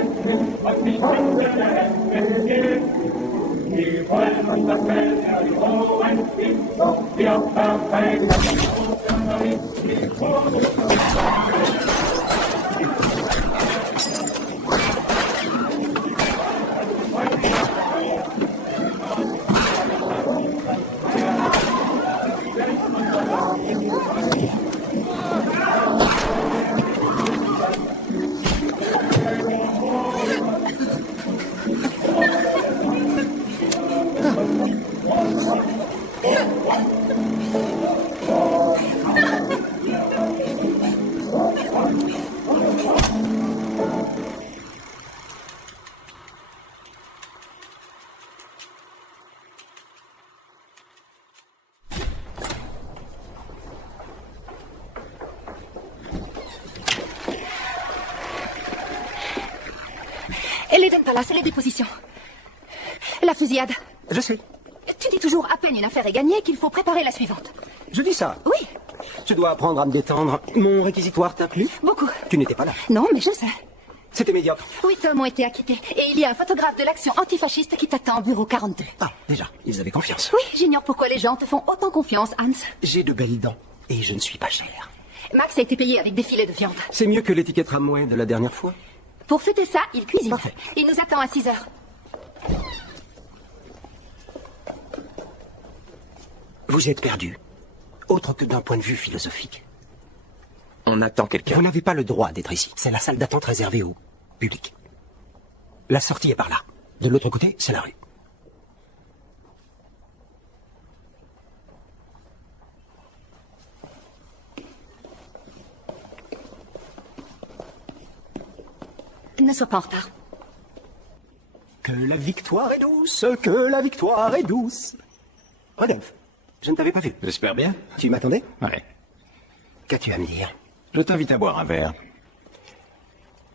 Hessen, was die Stunde der Hessen gilt. Die wollen uns das Feld der die Ohren zieht, doch wir verfeigen die L'Eden Palace, les dépositions. La fusillade. Je sais. Tu dis toujours à peine une affaire est gagnée qu'il faut préparer la suivante. Je dis ça. Oui. Je dois apprendre à me détendre. Mon réquisitoire t'inclut? Beaucoup. Tu n'étais pas là. Non, mais je sais. C'était médiocre. 8 hommes ont été acquittés. Et il y a un photographe de l'action antifasciste qui t'attend au bureau 42. Ah, déjà, ils avaient confiance. Oui, j'ignore pourquoi les gens te font autant confiance, Hans. J'ai de belles dents. Et je ne suis pas cher. Max a été payé avec des filets de viande. C'est mieux que l'étiquette Ramway de la dernière fois. Pour fêter ça, il cuisine. Parfait. Il nous attend à 6 heures. Vous êtes perdu. Autre que d'un point de vue philosophique. On attend quelqu'un. Vous n'avez pas le droit d'être ici. C'est la salle d'attente réservée au public. La sortie est par là. De l'autre côté, c'est la rue. Ne sois pas en retard. Que la victoire est douce, que la victoire est douce. Rodolphe, je ne t'avais pas vu. J'espère bien. Tu m'attendais? Ouais. Qu'as-tu à me dire? Je t'invite à boire un verre.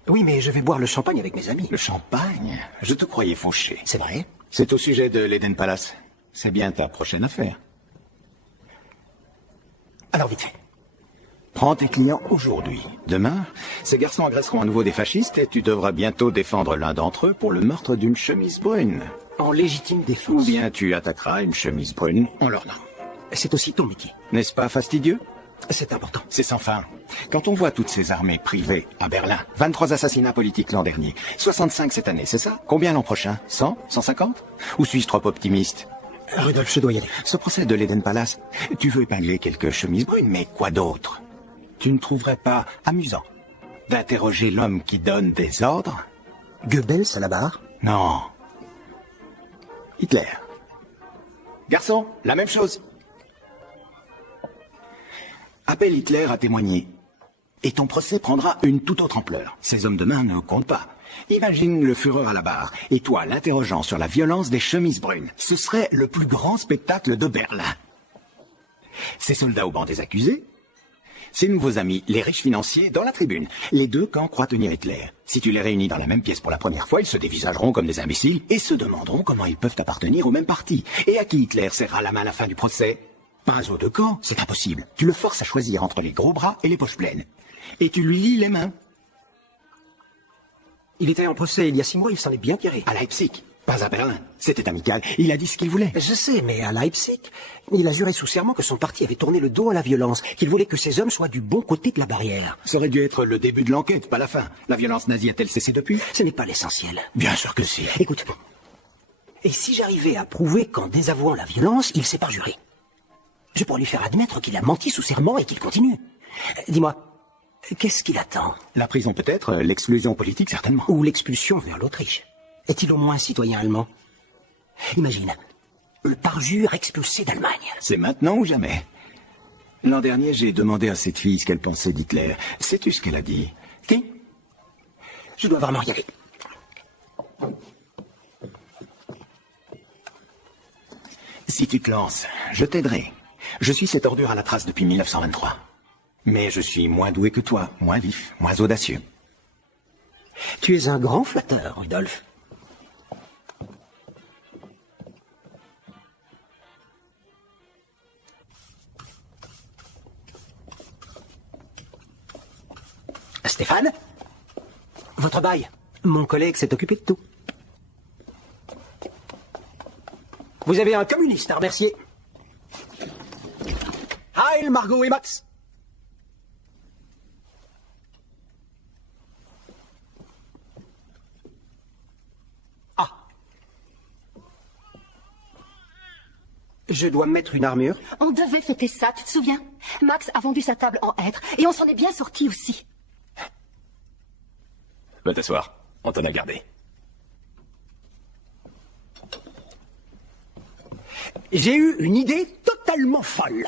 Oui, mais je vais boire le champagne avec mes amis. Le champagne? Je te croyais fauché. C'est vrai? C'est au sujet de l'Eden Palace. C'est bien ta prochaine affaire. Alors vite fait. Prends tes clients aujourd'hui. Demain, ces garçons agresseront à nouveau des fascistes et tu devras bientôt défendre l'un d'entre eux pour le meurtre d'une chemise brune. En légitime Ou défense. bien tu attaqueras une chemise brune en leur nom. C'est aussi ton métier. N'est-ce pas fastidieux? C'est important. C'est sans fin. Quand on voit toutes ces armées privées à Berlin, 23 assassinats politiques l'an dernier, 65 cette année, c'est ça? Combien l'an prochain? 100? 150? Ou suis-je trop optimiste? Rudolf, je dois y aller. Ce procès de l'Eden Palace, tu veux épingler quelques chemises brunes, mais quoi d'autre? Tu ne trouverais pas amusant d'interroger l'homme qui donne des ordres? Goebbels à la barre? Non. Hitler. Garçon, la même chose. Appelle Hitler à témoigner. Et ton procès prendra une toute autre ampleur. Ces hommes de main ne comptent pas. Imagine le Führer à la barre, et toi l'interrogeant sur la violence des chemises brunes. Ce serait le plus grand spectacle de Berlin. Ces soldats au banc des accusés, ces nouveaux amis, les riches financiers, dans la tribune. Les deux camps croient tenir Hitler. Si tu les réunis dans la même pièce pour la première fois, ils se dévisageront comme des imbéciles et se demanderont comment ils peuvent appartenir au même parti. Et à qui Hitler serrera la main à la fin du procès? Pas aux deux camps, c'est impossible. Tu le forces à choisir entre les gros bras et les poches pleines. Et tu lui lies les mains. Il était en procès il y a 6 mois, il s'en est bien tiré. À Leipzig, pas à Berlin. C'était amical. Il a dit ce qu'il voulait. Je sais, mais à Leipzig, il a juré sous serment que son parti avait tourné le dos à la violence, qu'il voulait que ces hommes soient du bon côté de la barrière. Ça aurait dû être le début de l'enquête, pas la fin. La violence nazie a-t-elle cessé depuis? Ce n'est pas l'essentiel. Bien sûr que si. Écoute, et si j'arrivais à prouver qu'en désavouant la violence, il s'est parjuré? Je pourrais lui faire admettre qu'il a menti sous serment et qu'il continue. Dis-moi, qu'est-ce qu'il attend? La prison peut-être, l'exclusion politique certainement. Ou l'expulsion vers l'Autriche. Est-il au moins citoyen allemand? Imagine, le parjure expulsé d'Allemagne. C'est maintenant ou jamais. L'an dernier, j'ai demandé à cette fille ce qu'elle pensait d'Hitler. Sais-tu ce qu'elle a dit? Qui? Je dois vraiment y aller. Si tu te lances, je t'aiderai. Je suis cette ordure à la trace depuis 1923. Mais je suis moins doué que toi, moins vif, moins audacieux. Tu es un grand flatteur, Rudolf. Stéphane? Votre bail. Mon collègue s'est occupé de tout. Vous avez un communiste à remercier. Heil, Margot et Max. Ah. Je dois me mettre une armure. On devait fêter ça, tu te souviens? Max a vendu sa table en hêtre, et on s'en est bien sorti aussi. Va t'asseoir, on t'en a gardé. J'ai eu une idée totalement folle.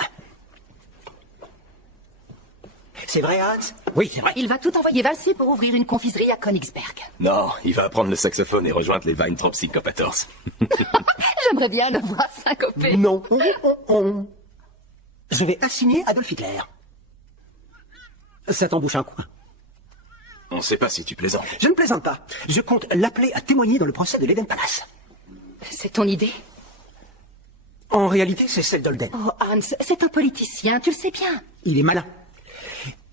C'est vrai, Hans? Oui, c'est vrai. Il va tout envoyer valser pour ouvrir une confiserie à Königsberg. Non, il va apprendre le saxophone et rejoindre les Weintraub Syncopators. J'aimerais bien le voir syncoper. Non. Je vais assigner Adolf Hitler. Ça t'embouche un coin. On sait pas si tu plaisantes. Je ne plaisante pas. Je compte l'appeler à témoigner dans le procès de l'Eden Palace. C'est ton idée? En réalité, c'est celle d'Holden. Oh, Hans, c'est un politicien, tu le sais bien. Il est malin.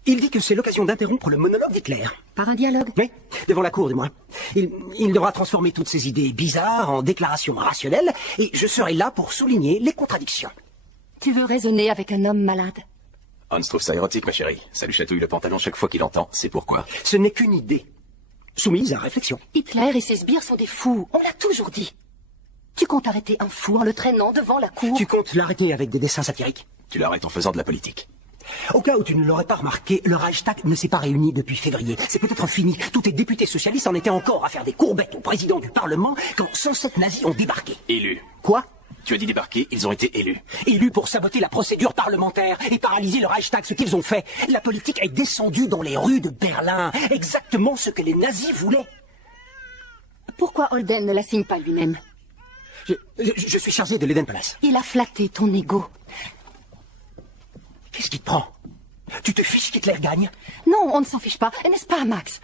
Il dit que c'est l'occasion d'interrompre le monologue d'Hitler. Par un dialogue? Oui, devant la cour du moins. Il devra transformer toutes ces idées bizarres en déclarations rationnelles, et je serai là pour souligner les contradictions. Tu veux raisonner avec un homme malade? Hans trouve ça érotique, ma chérie. Ça lui chatouille le pantalon chaque fois qu'il entend. C'est pourquoi. Ce n'est qu'une idée, soumise à réflexion. Hitler et ses sbires sont des fous, on l'a toujours dit. Tu comptes arrêter un fou en le traînant devant la cour? Tu comptes l'arrêter avec des dessins satiriques? Tu l'arrêtes en faisant de la politique. Au cas où tu ne l'aurais pas remarqué, le Reichstag ne s'est pas réuni depuis février. C'est peut-être fini. Tous les députés socialistes en étaient encore à faire des courbettes au président du Parlement quand 107 nazis ont débarqué. Élus. Quoi? Tu as dit débarquer, ils ont été élus. Élus pour saboter la procédure parlementaire et paralyser le Reichstag, ce qu'ils ont fait. La politique est descendue dans les rues de Berlin. Exactement ce que les nazis voulaient. Pourquoi Holden ne la signe pas lui-même? Je suis chargé de l'Eden Palace. Il a flatté ton ego. Qu'est-ce qui te prend? Tu te fiches qu'Hitler gagne? Non, on ne s'en fiche pas, n'est-ce pas, Max?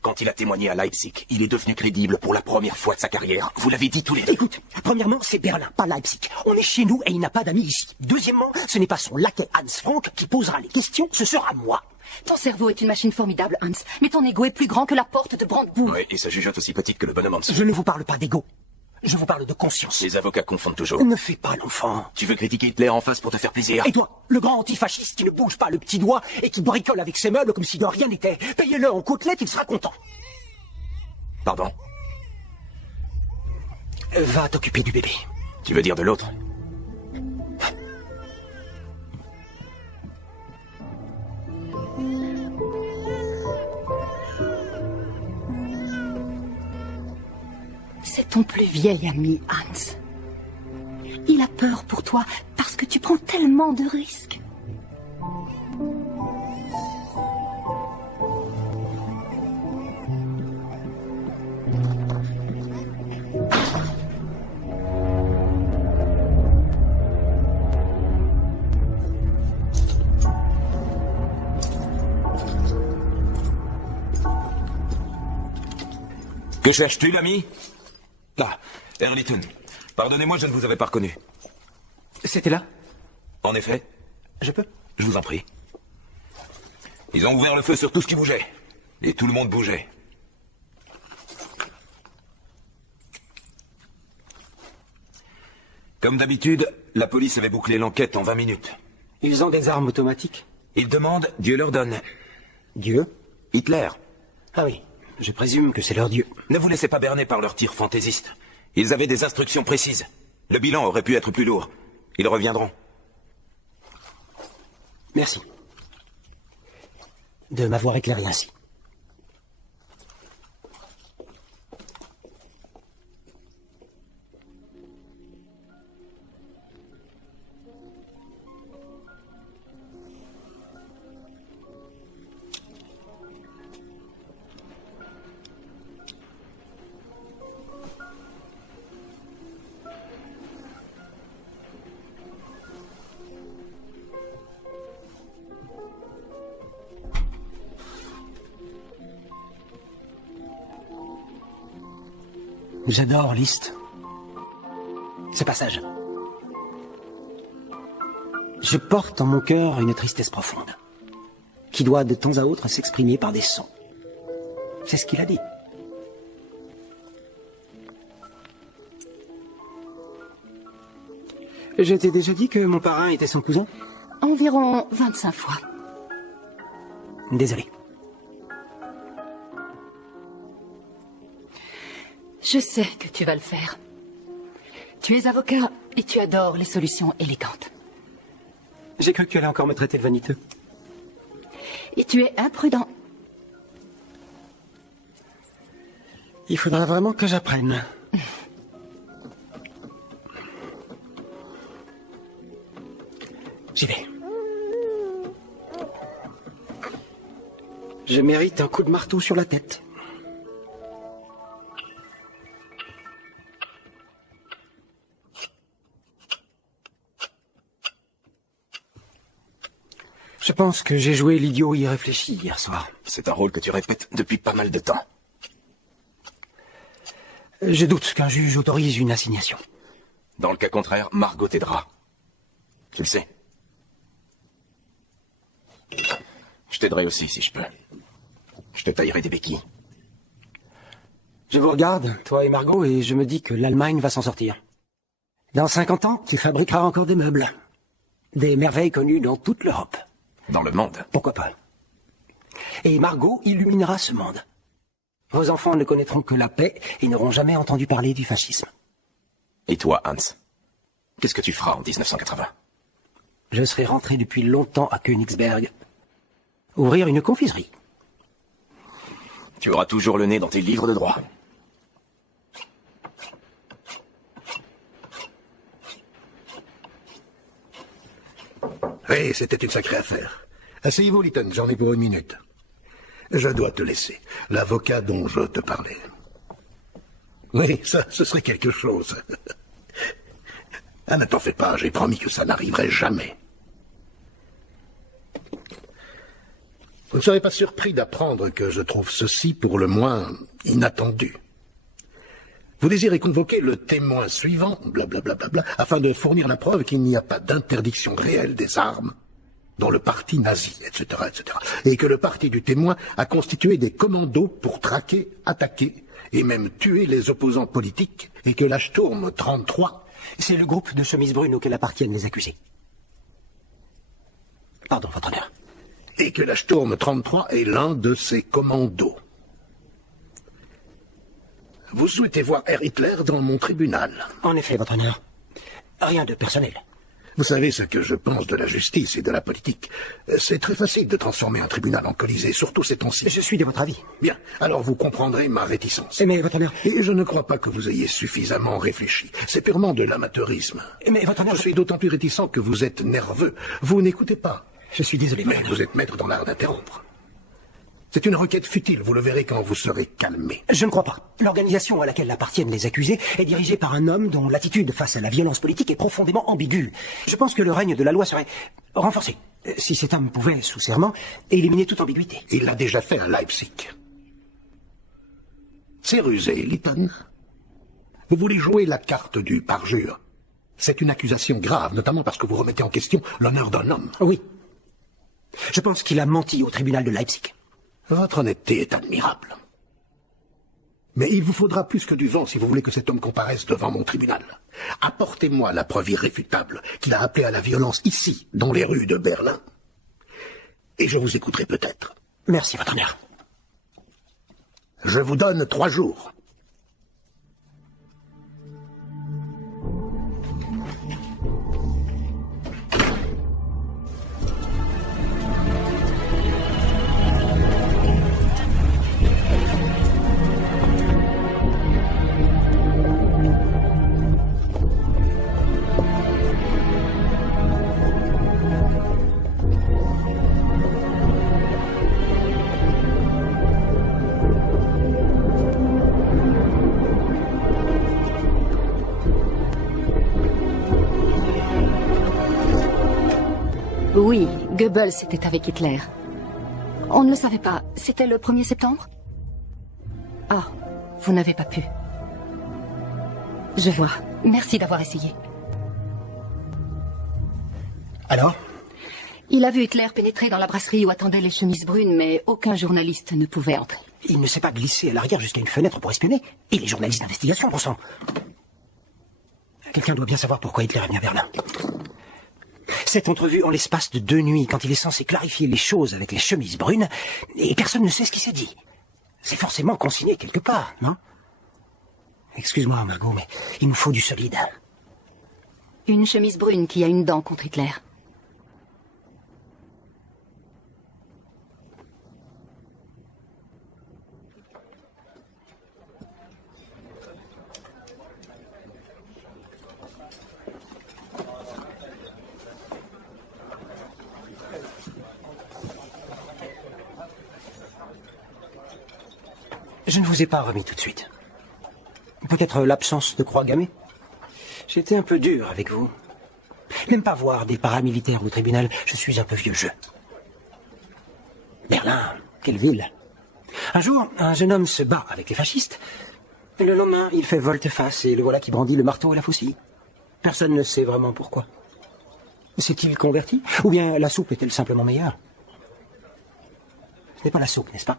Quand il a témoigné à Leipzig, il est devenu crédible pour la première fois de sa carrière. Vous l'avez dit tous les deux. Écoute, premièrement, c'est Berlin, pas Leipzig. On est chez nous et il n'a pas d'amis ici. Deuxièmement, ce n'est pas son laquais Hans Frank qui posera les questions, ce sera moi. Ton cerveau est une machine formidable, Hans, mais ton ego est plus grand que la porte de Brandebourg. Oui, et sa jugeote aussi petite que le bonhomme en dessous. Je ne vous parle pas d'ego. Je vous parle de conscience. Les avocats confondent toujours. Ne fais pas l'enfant. Tu veux critiquer Hitler en face pour te faire plaisir? Et toi, le grand antifasciste qui ne bouge pas le petit doigt et qui bricole avec ses meubles comme si de rien n'était. Payez-le en côtelettes, il sera content. Pardon? Va t'occuper du bébé. Tu veux dire de l'autre? C'est ton plus vieil ami, Hans. Il a peur pour toi parce que tu prends tellement de risques. Que cherches-tu, l'ami? Là. Erliton. Pardonnez-moi, je ne vous avais pas reconnu. C'était là? En effet. Je peux? Je vous en prie. Ils ont ouvert le feu sur tout ce qui bougeait. Et tout le monde bougeait. Comme d'habitude, la police avait bouclé l'enquête en 20 minutes. Ils ont des armes automatiques? Ils demandent, Dieu leur donne. Dieu? Hitler. Ah oui, je présume que c'est leur Dieu. Ne vous laissez pas berner par leurs tirs fantaisistes. Ils avaient des instructions précises. Le bilan aurait pu être plus lourd. Ils reviendront. Merci. De m'avoir éclairé ainsi. J'adore Liszt. Ce passage. Je porte en mon cœur une tristesse profonde, qui doit de temps à autre s'exprimer par des sons. C'est ce qu'il a dit. Je t'ai déjà dit que mon parrain était son cousin? Environ 25 fois. Désolé. Je sais que tu vas le faire. Tu es avocat et tu adores les solutions élégantes. J'ai cru que tu allais encore me traiter de vaniteux. Et tu es imprudent. Il faudra vraiment que j'apprenne. J'y vais. Je mérite un coup de marteau sur la tête. Je pense que j'ai joué l'idiot irréfléchi hier soir. C'est un rôle que tu répètes depuis pas mal de temps. Je doute qu'un juge autorise une assignation. Dans le cas contraire, Margot t'aidera. Tu le sais. Je t'aiderai aussi si je peux. Je te taillerai des béquilles. Je vous regarde, toi et Margot, et je me dis que l'Allemagne va s'en sortir. Dans 50 ans, tu fabriqueras encore des meubles. Des merveilles connues dans toute l'Europe. Dans le monde. Pourquoi pas? Et Margot illuminera ce monde. Vos enfants ne connaîtront que la paix et n'auront jamais entendu parler du fascisme. Et toi, Hans? Qu'est-ce que tu feras en 1980? Je serai rentré depuis longtemps à Königsberg. Ouvrir une confiserie. Tu auras toujours le nez dans tes livres de droit. Oui, c'était une sacrée affaire. Asseyez-vous, Lytton, j'en ai pour 1 minute. Je dois te laisser. L'avocat dont je te parlais. Oui, ça, ce serait quelque chose. Ah, ne t'en fais pas, j'ai promis que ça n'arriverait jamais. Vous ne serez pas surpris d'apprendre que je trouve ceci pour le moins inattendu. Vous désirez convoquer le témoin suivant, blablabla, afin de fournir la preuve qu'il n'y a pas d'interdiction réelle des armes dans le parti nazi, etc., etc. Et que le parti du témoin a constitué des commandos pour traquer, attaquer et même tuer les opposants politiques, et que l'Sturm 33... C'est le groupe de chemises brunes auquel appartiennent les accusés. Pardon, votre honneur. Et que l'Sturm 33 est l'un de ces commandos. Vous souhaitez voir Herr Hitler dans mon tribunal? En effet, votre honneur. Rien de personnel. Vous savez ce que je pense de la justice et de la politique. C'est très facile de transformer un tribunal en colisée, surtout ces temps-ci. Je suis de votre avis. Bien, alors vous comprendrez ma réticence. Mais votre honneur... Et je ne crois pas que vous ayez suffisamment réfléchi. C'est purement de l'amateurisme. Mais votre honneur... Je suis d'autant plus réticent que vous êtes nerveux. Vous n'écoutez pas. Je suis désolé, Mais vous êtes maître dans l'art d'interrompre. C'est une requête futile, vous le verrez quand vous serez calmé. Je ne crois pas. L'organisation à laquelle appartiennent les accusés est dirigée par un homme dont l'attitude face à la violence politique est profondément ambiguë. Je pense que le règne de la loi serait renforcé si cet homme pouvait, sous serment, éliminer toute ambiguïté. Il l'a déjà fait à Leipzig. C'est rusé, Lytton. Vous voulez jouer la carte du parjure. C'est une accusation grave, notamment parce que vous remettez en question l'honneur d'un homme. Oui. Je pense qu'il a menti au tribunal de Leipzig. Votre honnêteté est admirable. Mais il vous faudra plus que du vent si vous voulez que cet homme comparaisse devant mon tribunal. Apportez-moi la preuve irréfutable qu'il a appelé à la violence ici, dans les rues de Berlin. Et je vous écouterai peut-être. Merci, votre honneur. Je vous donne 3 jours. Oui, Goebbels était avec Hitler. On ne le savait pas. C'était le 1er septembre? Ah, vous n'avez pas pu. Je vois. Merci d'avoir essayé. Alors? Il a vu Hitler pénétrer dans la brasserie où attendaient les chemises brunes, mais aucun journaliste ne pouvait entrer. Il ne s'est pas glissé à l'arrière jusqu'à une fenêtre pour espionner. Et les journalistes d'investigation, pour sang. Quelqu'un doit bien savoir pourquoi Hitler est venu à Berlin. Cette entrevue en l'espace de 2 nuits, quand il est censé clarifier les choses avec les chemises brunes, et personne ne sait ce qui s'est dit. C'est forcément consigné quelque part, non? Excuse-moi, Margot, mais il nous faut du solide. Une chemise brune qui a une dent contre Hitler. Je ne vous ai pas remis tout de suite. Peut-être l'absence de croix gammée. J'ai été un peu dur avec vous. N'aime pas voir des paramilitaires au tribunal, je suis un peu vieux jeu. Berlin, quelle ville. Un jour, un jeune homme se bat avec les fascistes. Le lendemain, il fait volte-face et le voilà qui brandit le marteau et la faucille. Personne ne sait vraiment pourquoi. S'est-il converti? Ou bien la soupe est-elle simplement meilleure? Ce n'est pas la soupe, n'est-ce pas?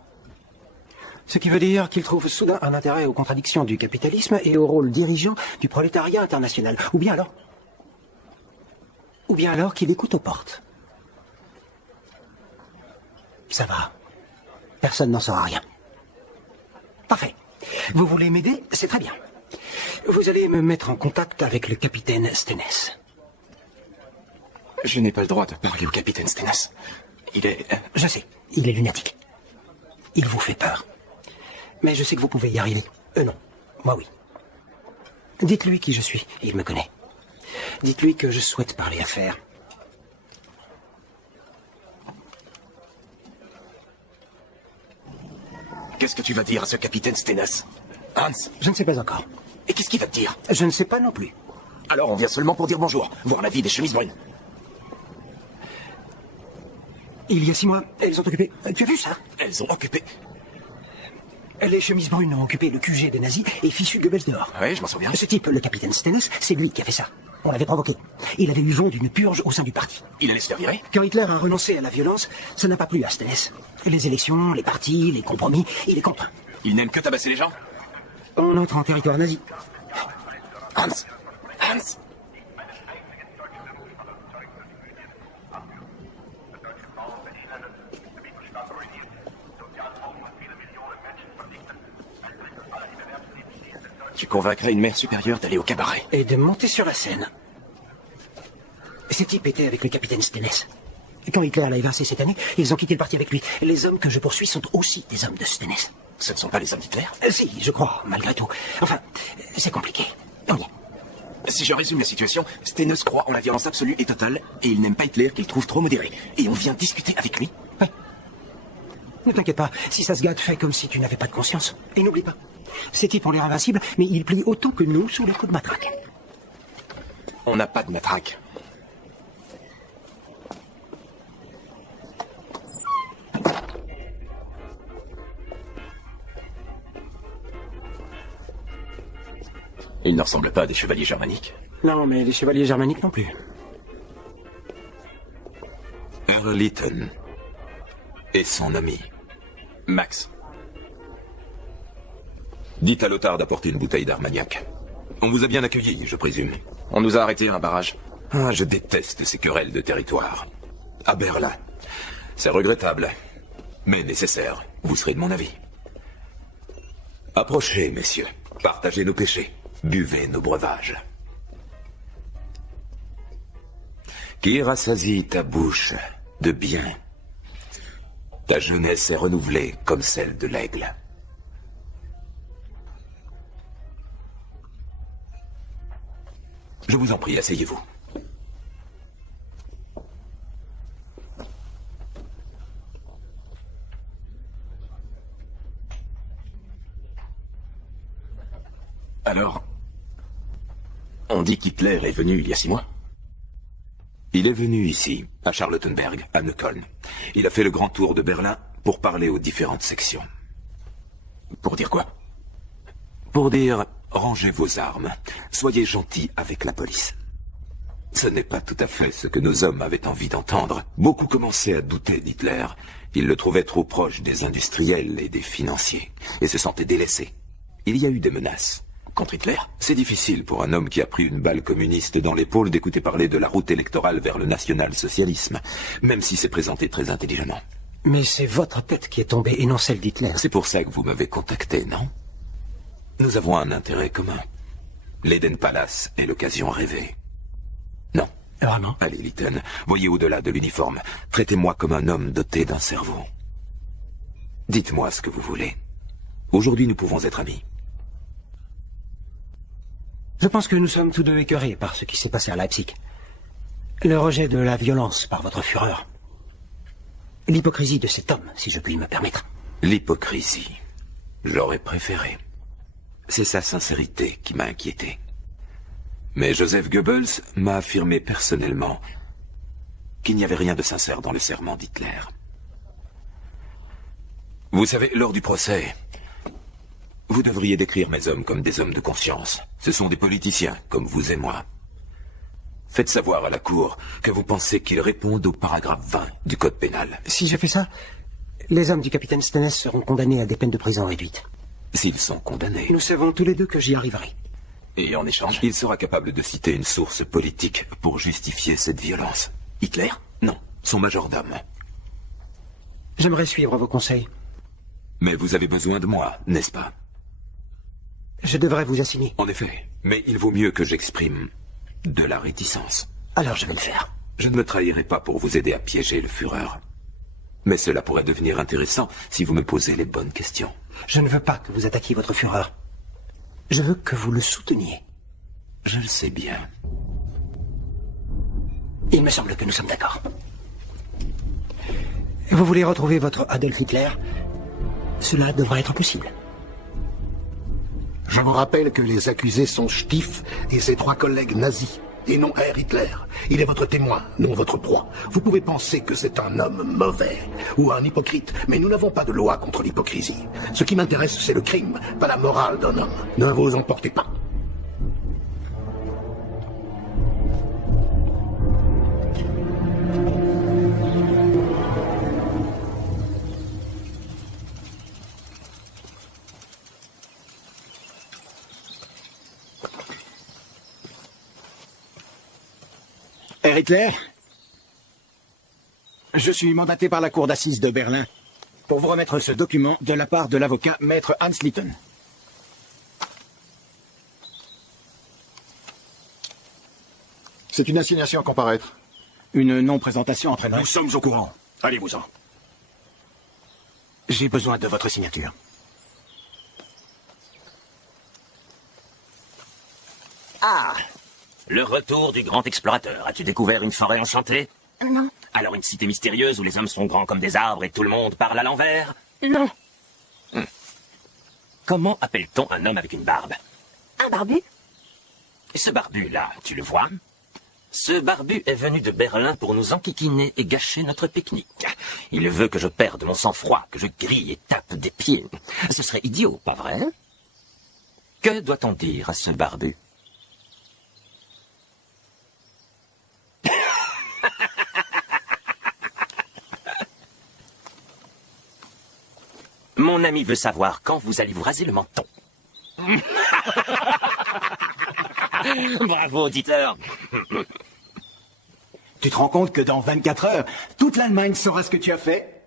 Ce qui veut dire qu'il trouve soudain un intérêt aux contradictions du capitalisme et au rôle dirigeant du prolétariat international. Ou bien alors qu'il écoute aux portes. Ça va. Personne n'en saura rien. Parfait. Vous voulez m'aider? C'est très bien. Vous allez me mettre en contact avec le capitaine Stennes. Je n'ai pas le droit de parler au capitaine Stennes. Il est... Je sais, il est lunatique. Il vous fait peur. Mais je sais que vous pouvez y arriver. Non, moi oui. Dites-lui qui je suis, il me connaît. Dites-lui que je souhaite parler affaires. Qu'est-ce que tu vas dire à ce capitaine Stennes? Hans? Je ne sais pas encore. Et qu'est-ce qu'il va te dire? Je ne sais pas non plus. Alors on vient seulement pour dire bonjour, voir la vie des chemises brunes. Il y a 6 mois, elles ont occupé... Tu as vu ça? Elles ont occupé... Les chemises brunes ont occupé le QG des nazis et fichu Goebbels dehors. Oui, je m'en souviens. Ce type, le capitaine Stennes, c'est lui qui a fait ça. On l'avait provoqué. Il avait eu vent d'une purge au sein du parti. Il allait se faire virer? Quand Hitler a renoncé à la violence, ça n'a pas plu à Stennes. Les élections, les partis, les compromis, il est contre. Il n'aime que tabasser les gens? On entre en territoire nazi. Hans! Hans! Tu convaincrais une mère supérieure d'aller au cabaret. Et de monter sur la scène. Ces types étaient avec le capitaine Stennes. Quand Hitler l'a évincé cette année, ils ont quitté le parti avec lui. Les hommes que je poursuis sont aussi des hommes de Stennes. Ce ne sont pas les hommes d'Hitler? Si, je crois, malgré tout. Enfin, c'est compliqué. On y est. Si je résume la situation, Stennes croit en la violence absolue et totale, et il n'aime pas Hitler qu'il trouve trop modéré. Et on vient discuter avec lui? Oui. Ne t'inquiète pas, si ça se gâte, fais comme si tu n'avais pas de conscience. Et n'oublie pas, ces types ont l'air invincibles, mais ils plient autant que nous sous les coups de matraque. On n'a pas de matraque. Ils ne ressemblent pas à des chevaliers germaniques. Non, mais les chevaliers germaniques non plus. Earl Lytton et son ami. Max. Dites à Lothar d'apporter une bouteille d'Armagnac. On vous a bien accueilli, je présume. On nous a arrêtés à un barrage. Ah, je déteste ces querelles de territoire. À Berlin. C'est regrettable, mais nécessaire. Vous serez de mon avis. Approchez, messieurs. Partagez nos péchés. Buvez nos breuvages. Qui rassasie ta bouche de bien. Ta jeunesse est renouvelée comme celle de l'aigle. Je vous en prie, asseyez-vous. Alors, on dit qu'Hitler est venu il y a 6 mois? Il est venu ici, à Charlottenberg, à Neukölln. Il a fait le grand tour de Berlin pour parler aux différentes sections. Pour dire quoi? Pour dire, rangez vos armes, soyez gentils avec la police. Ce n'est pas tout à fait ce que nos hommes avaient envie d'entendre. Beaucoup commençaient à douter d'Hitler. Ils le trouvaient trop proche des industriels et des financiers, et se sentaient délaissés. Il y a eu des menaces. contre Hitler? C'est difficile pour un homme qui a pris une balle communiste dans l'épaule d'écouter parler de la route électorale vers le national-socialisme, même si c'est présenté très intelligemment. Mais c'est votre tête qui est tombée et non celle d'Hitler. C'est pour ça que vous m'avez contacté, non? Nous avons un intérêt commun. L'Eden Palace est l'occasion rêvée. Non. Vraiment? Allez, Lytton, voyez au-delà de l'uniforme. Traitez-moi comme un homme doté d'un cerveau. Dites-moi ce que vous voulez. Aujourd'hui, nous pouvons être amis. Je pense que nous sommes tous deux écœurés par ce qui s'est passé à Leipzig. Le rejet de la violence par votre fureur. L'hypocrisie de cet homme, si je puis me permettre. L'hypocrisie. J'aurais préféré. C'est sa sincérité qui m'a inquiété. Mais Joseph Goebbels m'a affirmé personnellement qu'il n'y avait rien de sincère dans le serment d'Hitler. Vous savez, lors du procès, vous devriez décrire mes hommes comme des hommes de conscience. Ce sont des politiciens, comme vous et moi. Faites savoir à la Cour que vous pensez qu'ils répondent au paragraphe 20 du Code pénal. Si je fais ça, les hommes du capitaine Stennes seront condamnés à des peines de prison réduites. S'ils sont condamnés. Nous savons tous les deux que j'y arriverai. Et en échange? Il sera capable de citer une source politique pour justifier cette violence. Hitler? Non, son majordome. J'aimerais suivre vos conseils. Mais vous avez besoin de moi, n'est-ce pas? Je devrais vous assigner. En effet, mais il vaut mieux que j'exprime de la réticence. Alors je vais le faire. Je ne me trahirai pas pour vous aider à piéger le Führer. Mais cela pourrait devenir intéressant si vous me posez les bonnes questions. Je ne veux pas que vous attaquiez votre Führer. Je veux que vous le souteniez. Je le sais bien. Il me semble que nous sommes d'accord. Vous voulez retrouver votre Adolf Hitler? Cela devrait être possible. Je vous rappelle que les accusés sont Stief et ses 3 collègues nazis, et non Herr Hitler. Il est votre témoin, non votre proie. Vous pouvez penser que c'est un homme mauvais ou un hypocrite, mais nous n'avons pas de loi contre l'hypocrisie. Ce qui m'intéresse, c'est le crime, pas la morale d'un homme. Ne vous emportez pas. Herr Hitler, je suis mandaté par la cour d'assises de Berlin pour vous remettre ce document de la part de l'avocat maître Hans Lytton. C'est une assignation à comparaître. Une non-présentation entraînerait... Nous sommes au courant. Allez-vous-en. J'ai besoin de votre signature. Ah! Le retour du grand explorateur. As-tu découvert une forêt enchantée? Non. Alors une cité mystérieuse où les hommes sont grands comme des arbres et tout le monde parle à l'envers? Non. Comment appelle-t-on un homme avec une barbe? Un barbu? Et ce barbu-là, tu le vois? Ce barbu est venu de Berlin pour nous enquiquiner et gâcher notre pique-nique. Il veut que je perde mon sang-froid, que je grille et tape des pieds. Ce serait idiot, pas vrai? Que doit-on dire à ce barbu? Mon ami veut savoir quand vous allez vous raser le menton. Bravo, auditeur. Tu te rends compte que dans 24 heures, toute l'Allemagne saura ce que tu as fait?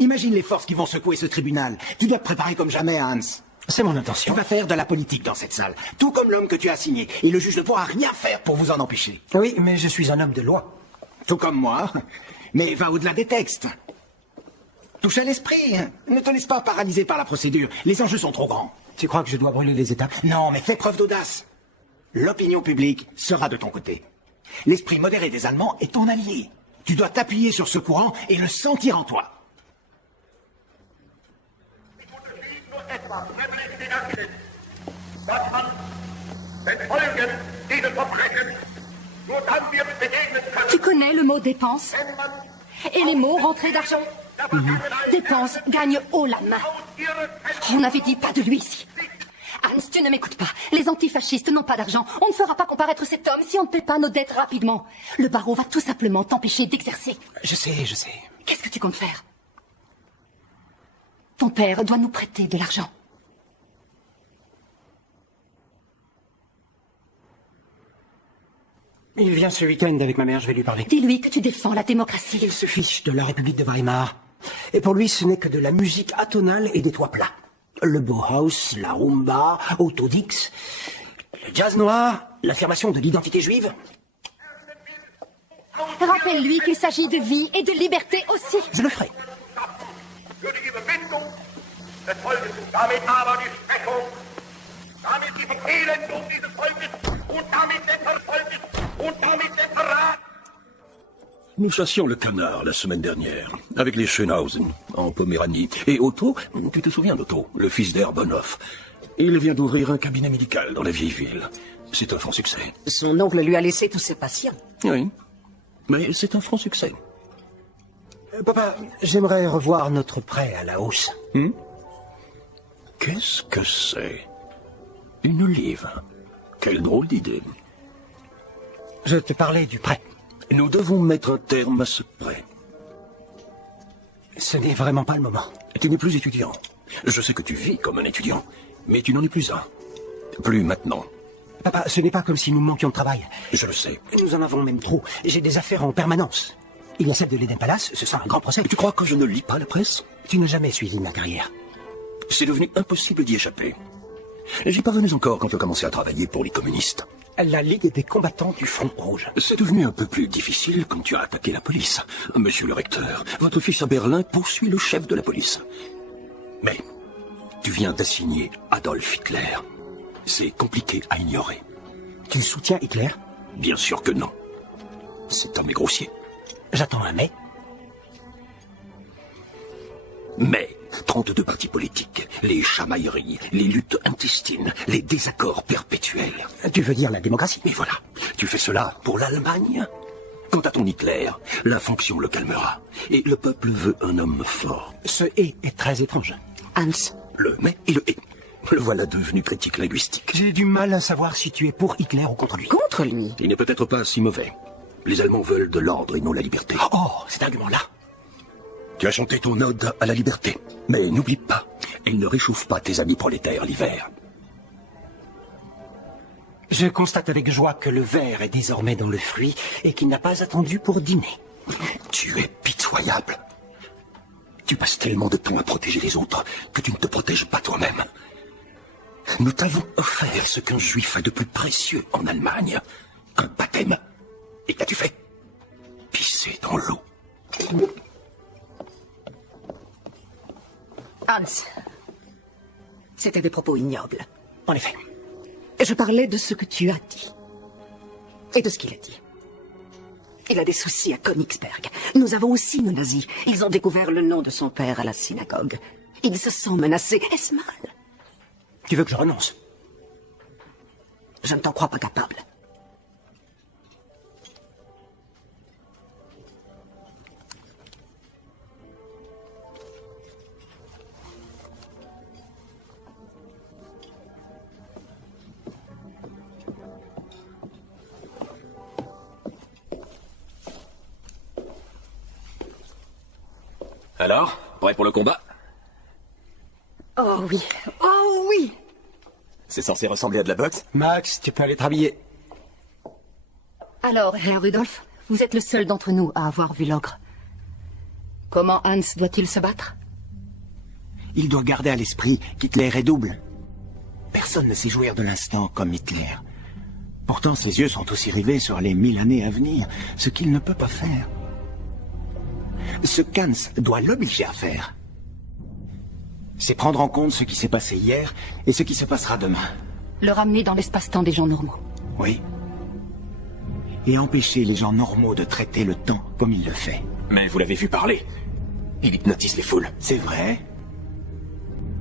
Imagine les forces qui vont secouer ce tribunal. Tu dois te préparer comme jamais, Hans. C'est mon Tu intention. vas faire de la politique dans cette salle, tout comme l'homme que tu as signé. Et le juge ne pourra rien faire pour vous en empêcher. Oui, mais je suis un homme de loi. Tout comme moi. Mais va au-delà des textes. Touche à l'esprit. Ne te laisse pas paralyser par la procédure. Les enjeux sont trop grands. Tu crois que je dois brûler les étapes? Non, mais fais preuve d'audace. L'opinion publique sera de ton côté. L'esprit modéré des Allemands est ton allié. Tu dois t'appuyer sur ce courant et le sentir en toi. Tu connais le mot dépense? Et les mots rentrée d'argent? Dépense gagne haut la main. On avait dit pas de lui ici. Hans, tu ne m'écoutes pas. Les antifascistes n'ont pas d'argent. On ne fera pas comparaître cet homme si on ne paie pas nos dettes rapidement. Le barreau va tout simplement t'empêcher d'exercer. Je sais, je sais. Qu'est-ce que tu comptes faire? Ton père doit nous prêter de l'argent. Il vient ce week-end avec ma mère, je vais lui parler. Dis-lui que tu défends la démocratie. Il se fiche de la République de Weimar. Et pour lui, ce n'est que de la musique atonale et des toits plats. Le Bauhaus, la rumba, Otto Dix, le jazz noir, l'affirmation de l'identité juive. Rappelle-lui qu'il s'agit de vie et de liberté aussi. Je le ferai. Für die Überwindung des Volkes, damit aber die Schwächung, damit die Verfehlung dieses Volkes und damit den Volkes und damit den Verrat. Nous chassions le canard la semaine dernière, avec les Schönhausen, en Poméranie. Et Otto, tu te souviens d'Otto, le fils d'Herbenhoff. Il vient d'ouvrir un cabinet médical dans la vieille ville. C'est un franc succès. Son oncle lui a laissé tous ses patients. Oui, mais c'est un franc succès. Papa, j'aimerais revoir notre prêt à la hausse. Qu'est-ce que c'est? Une olive. Quelle drôle d'idée. Je te parlais du prêt. Nous devons mettre un terme à ce prêt. Ce n'est vraiment pas le moment. Tu n'es plus étudiant. Je sais que tu vis comme un étudiant, mais tu n'en es plus un. Plus maintenant. Papa, ce n'est pas comme si nous manquions de travail. Je le sais. Nous en avons même trop. J'ai des affaires en permanence. Il y a celle de l'Eden Palace, ce sera un grand procès. Tu crois que je ne lis pas la presse? Tu n'as jamais suivi ma carrière. C'est devenu impossible d'y échapper. J'y parvenais encore quand tu as commencé à travailler pour les communistes. La Ligue des combattants du Front Rouge. C'est devenu un peu plus difficile quand tu as attaqué la police. Monsieur le recteur, votre fils à Berlin poursuit le chef de la police. Mais tu viens d'assigner Adolf Hitler. C'est compliqué à ignorer. Tu soutiens Hitler? Bien sûr que non. Cet homme est grossier. J'attends un mais. Mais 32 partis politiques, les chamailleries, les luttes intestines, les désaccords perpétuels. Tu veux dire la démocratie? Mais voilà, tu fais cela pour l'Allemagne. Quant à ton Hitler, la fonction le calmera. Et le peuple veut un homme fort. Ce « et » est très étrange. Hans. Le mais et le et. Le voilà devenu critique linguistique. J'ai du mal à savoir si tu es pour Hitler ou contre lui. Contre lui? Il n'est peut-être pas si mauvais. Les Allemands veulent de l'ordre et non la liberté. Oh, cet argument-là. Tu as chanté ton ode à la liberté. Mais n'oublie pas, elle ne réchauffe pas tes amis prolétaires l'hiver. Je constate avec joie que le verre est désormais dans le fruit et qu'il n'a pas attendu pour dîner. Tu es pitoyable. Tu passes tellement de temps à protéger les autres que tu ne te protèges pas toi-même. Nous t'avons offert ce qu'un juif a de plus précieux en Allemagne, qu'un baptême. Et qu'as-tu fait? Pisser dans l'eau. Hans, c'était des propos ignobles. En effet. Je parlais de ce que tu as dit. Et de ce qu'il a dit. Il a des soucis à Königsberg. Nous avons aussi nos nazis. Ils ont découvert le nom de son père à la synagogue. Ils se sentent menacés. Est-ce mal? Tu veux que je renonce? Je ne t'en crois pas capable. Alors, prêt pour le combat? Oh oui, oh oui! C'est censé ressembler à de la boxe? Max, tu peux aller te rhabiller. Alors, Herr Rudolf, vous êtes le seul d'entre nous à avoir vu l'ogre. Comment Hans doit-il se battre? Il doit garder à l'esprit qu'Hitler est double. Personne ne sait jouir de l'instant comme Hitler. Pourtant, ses yeux sont aussi rivés sur les 1000 années à venir, ce qu'il ne peut pas faire. Ce qu'Hans doit l'obliger à faire, c'est prendre en compte ce qui s'est passé hier et ce qui se passera demain. Le ramener dans l'espace-temps des gens normaux. Oui. Et empêcher les gens normaux de traiter le temps comme il le fait. Mais vous l'avez vu parler. Il hypnotise les foules. C'est vrai.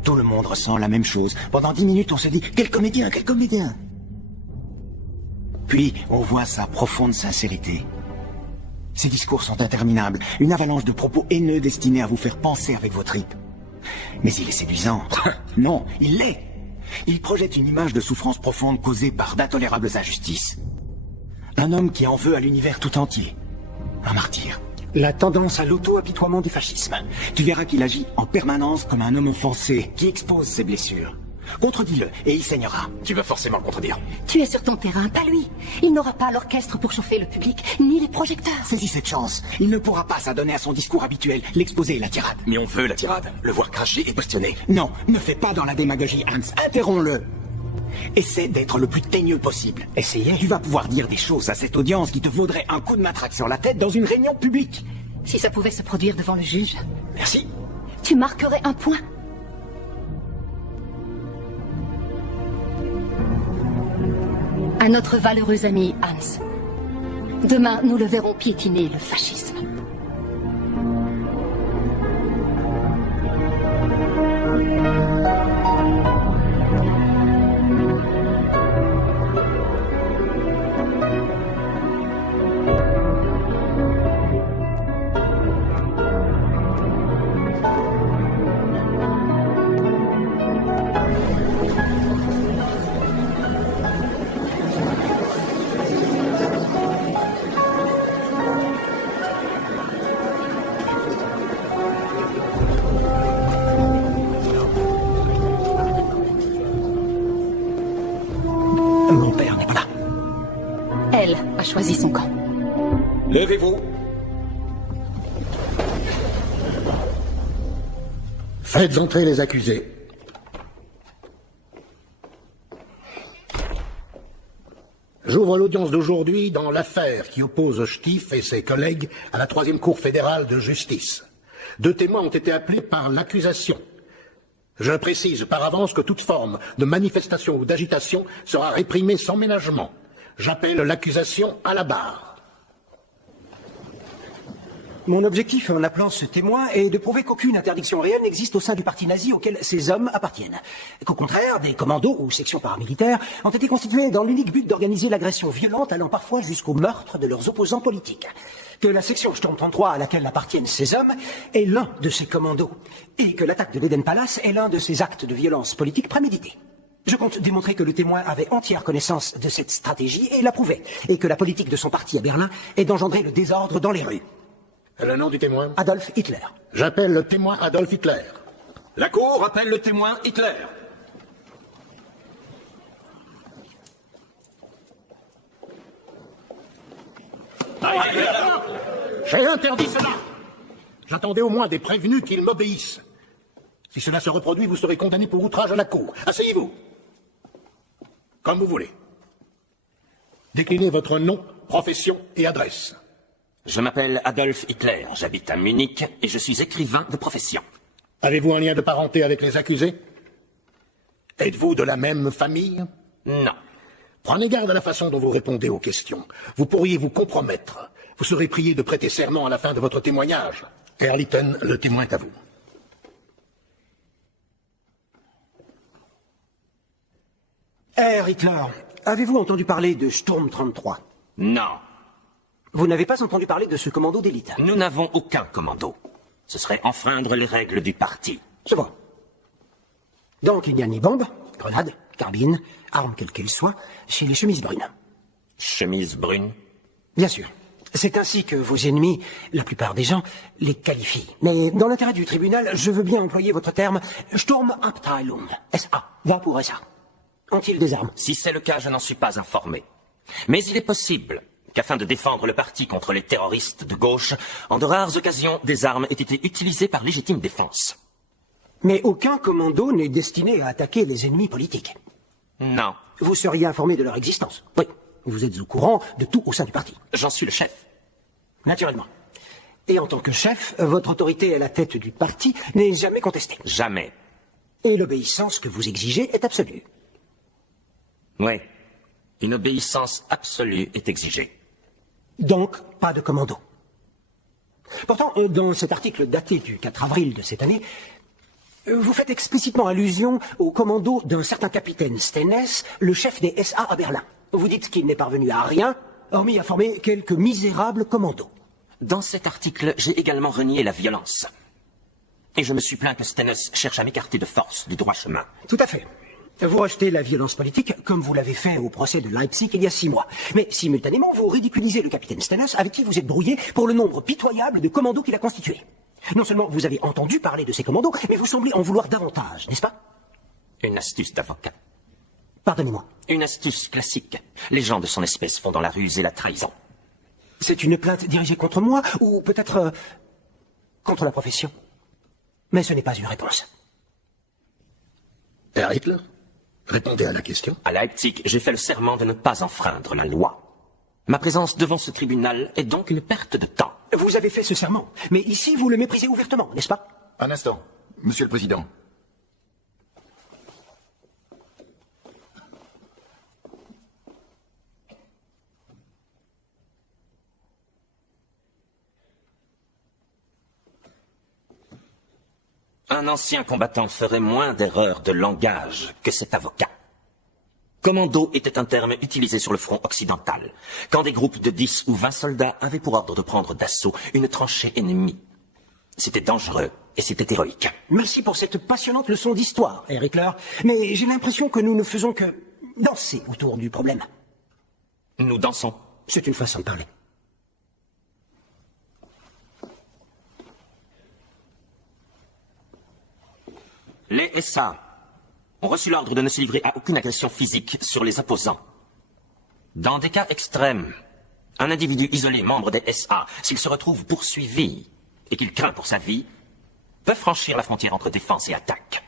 Tout le monde ressent la même chose. Pendant 10 minutes, on se dit « Quel comédien, quel comédien !» Puis, on voit sa profonde sincérité. Ses discours sont interminables, une avalanche de propos haineux destinés à vous faire penser avec vos tripes. Mais il est séduisant. Non, il l'est. Il projette une image de souffrance profonde causée par d'intolérables injustices. Un homme qui en veut à l'univers tout entier. Un martyr. La tendance à l'auto-apitoiement du fascisme. Tu verras qu'il agit en permanence comme un homme offensé qui expose ses blessures. Contredis-le, et il saignera. Tu vas forcément le contredire. Tu es sur ton terrain, pas lui. Il n'aura pas l'orchestre pour chauffer le public, ni les projecteurs. Saisis cette chance. Il ne pourra pas s'adonner à son discours habituel, l'exposé et la tirade. Mais on veut la tirade. Le voir cracher et bastonner. Non, ne fais pas dans la démagogie, Hans. Interromps-le. Essaie d'être le plus teigneux possible. Essayez. Tu vas pouvoir dire des choses à cette audience qui te vaudraient un coup de matraque sur la tête dans une réunion publique. Si ça pouvait se produire devant le juge, Merci. tu marquerais un point. À notre valeureux ami Hans. Demain, nous le verrons piétiner le fascisme. Mon père n'est pas là. Elle a choisi son camp. Levez-vous. Faites entrer les accusés. J'ouvre l'audience d'aujourd'hui dans l'affaire qui oppose Stief et ses collègues à la 3e Cour fédérale de justice. 2 témoins ont été appelés par l'accusation. Je précise par avance que toute forme de manifestation ou d'agitation sera réprimée sans ménagement. J'appelle l'accusation à la barre. Mon objectif en appelant ce témoin est de prouver qu'aucune interdiction réelle n'existe au sein du parti nazi auquel ces hommes appartiennent. Qu'au contraire, des commandos ou sections paramilitaires ont été constitués dans l'unique but d'organiser l'agression violente allant parfois jusqu'au meurtre de leurs opposants politiques. Que la section Sturm 33 à laquelle appartiennent ces hommes est l'un de ces commandos. Et que l'attaque de l'Eden Palace est l'un de ces actes de violence politique prémédités. Je compte démontrer que le témoin avait entière connaissance de cette stratégie et l'approuvait. Et que la politique de son parti à Berlin est d'engendrer le désordre dans les rues. Le nom du témoin? Adolf Hitler. J'appelle le témoin Adolf Hitler. La cour appelle le témoin Hitler. J'ai interdit cela. J'attendais au moins des prévenus qu'ils m'obéissent. Si cela se reproduit, vous serez condamné pour outrage à la cour. Asseyez-vous. Comme vous voulez. Déclinez votre nom, profession et adresse. Je m'appelle Adolf Hitler, j'habite à Munich et je suis écrivain de profession. Avez-vous un lien de parenté avec les accusés? Êtes-vous de la même famille? Non. Prenez garde à la façon dont vous répondez aux questions. Vous pourriez vous compromettre. Vous serez prié de prêter serment à la fin de votre témoignage. Herr Litten, le témoin est à vous. Herr Hitler, avez-vous entendu parler de Sturm 33? Non. Vous n'avez pas entendu parler de ce commando d'élite? Nous n'avons aucun commando. Ce serait enfreindre les règles du parti. Je vois. Donc il n'y a ni bombes, grenades, carbines, armes quelles qu'elles soient, chez les chemises brunes. Chemise brune? Bien sûr. C'est ainsi que vos ennemis, la plupart des gens, les qualifient. Mais dans l'intérêt du tribunal, je veux bien employer votre terme Sturmabteilung. SA. Va pour SA. Ont-ils des armes? Si c'est le cas, je n'en suis pas informé. Mais il est possible qu'afin de défendre le parti contre les terroristes de gauche, en de rares occasions, des armes aient été utilisées par légitime défense. Mais aucun commando n'est destiné à attaquer les ennemis politiques. Non. Vous seriez informé de leur existence? Oui. Vous êtes au courant de tout au sein du parti? J'en suis le chef. Naturellement. Et en tant que chef, votre autorité à la tête du parti n'est jamais contestée. Jamais. Et l'obéissance que vous exigez est absolue. Oui. Une obéissance absolue est exigée. Donc, pas de commando. Pourtant, dans cet article daté du 4 avril de cette année, vous faites explicitement allusion au commando d'un certain capitaine Stennes, le chef des SA à Berlin. Vous dites qu'il n'est parvenu à rien, hormis à former quelques misérables commandos. Dans cet article, j'ai également renié la violence. Et je me suis plaint que Stennes cherche à m'écarter de force du droit chemin. Tout à fait. Vous rejetez la violence politique, comme vous l'avez fait au procès de Leipzig il y a 6 mois. Mais simultanément, vous ridiculisez le capitaine Stennes, avec qui vous êtes brouillé pour le nombre pitoyable de commandos qu'il a constitués. Non seulement vous avez entendu parler de ces commandos, mais vous semblez en vouloir davantage, n'est-ce pas? Une astuce d'avocat. Pardonnez-moi. Une astuce classique. Les gens de son espèce font dans la ruse et la trahison. C'est une plainte dirigée contre moi, ou peut-être contre la profession. Mais ce n'est pas une réponse. Herr Hitler, répondez à la question. À Leipzig, j'ai fait le serment de ne pas enfreindre la loi. Ma présence devant ce tribunal est donc une perte de temps. Vous avez fait ce serment, mais ici vous le méprisez ouvertement, n'est-ce pas? Un instant, Monsieur le Président. Un ancien combattant ferait moins d'erreurs de langage que cet avocat. Commando était un terme utilisé sur le front occidental, quand des groupes de 10 ou 20 soldats avaient pour ordre de prendre d'assaut une tranchée ennemie. C'était dangereux et c'était héroïque. Merci pour cette passionnante leçon d'histoire, Herr Hitler, mais j'ai l'impression que nous ne faisons que danser autour du problème. Nous dansons. C'est une façon de parler. Les SA ont reçu l'ordre de ne se livrer à aucune agression physique sur les opposants. Dans des cas extrêmes, un individu isolé, membre des SA, s'il se retrouve poursuivi et qu'il craint pour sa vie, peut franchir la frontière entre défense et attaque.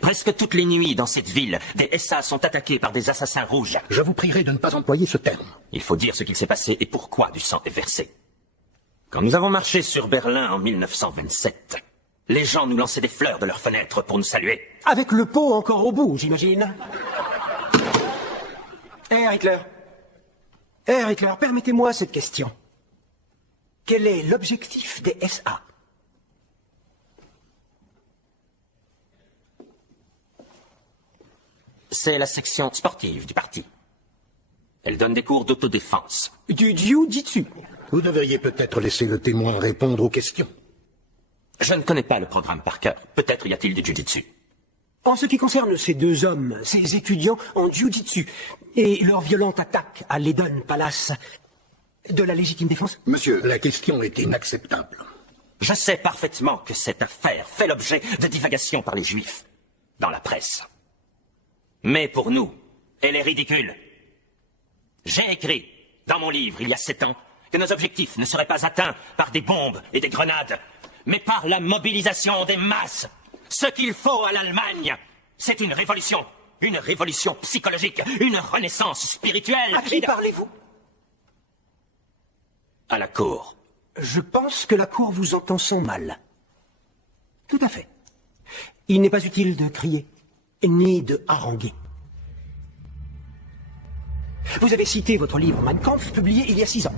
Presque toutes les nuits dans cette ville, des SA sont attaqués par des assassins rouges. Je vous prierai de ne pas employer ce terme. Il faut dire ce qu'il s'est passé et pourquoi du sang est versé. Quand nous avons marché sur Berlin en 1927, les gens nous lançaient des fleurs de leurs fenêtres pour nous saluer. Avec le pot encore au bout, j'imagine. Herr Hitler. Herr Hitler, permettez-moi cette question. Quel est l'objectif des SA? C'est la section sportive du parti. Elle donne des cours d'autodéfense. Du jiu-jitsu. Vous devriez peut-être laisser le témoin répondre aux questions. Je ne connais pas le programme par cœur. Peut-être y a-t-il du jiu-jitsu. En ce qui concerne ces deux hommes, ces étudiants en jiu-jitsu, et leur violente attaque à l'Eden Palace, de la légitime défense? Monsieur, la question est inacceptable. Je sais parfaitement que cette affaire fait l'objet de divagations par les Juifs, dans la presse. Mais pour nous, elle est ridicule. J'ai écrit, dans mon livre, il y a 7 ans, que nos objectifs ne seraient pas atteints par des bombes et des grenades, mais par la mobilisation des masses. Ce qu'il faut à l'Allemagne, c'est une révolution psychologique, une renaissance spirituelle. À qui parlez-vous? À la cour. Je pense que la cour vous entend sans mal. Tout à fait. Il n'est pas utile de crier, ni de haranguer. Vous avez cité votre livre Mein Kampf, publié il y a 6 ans.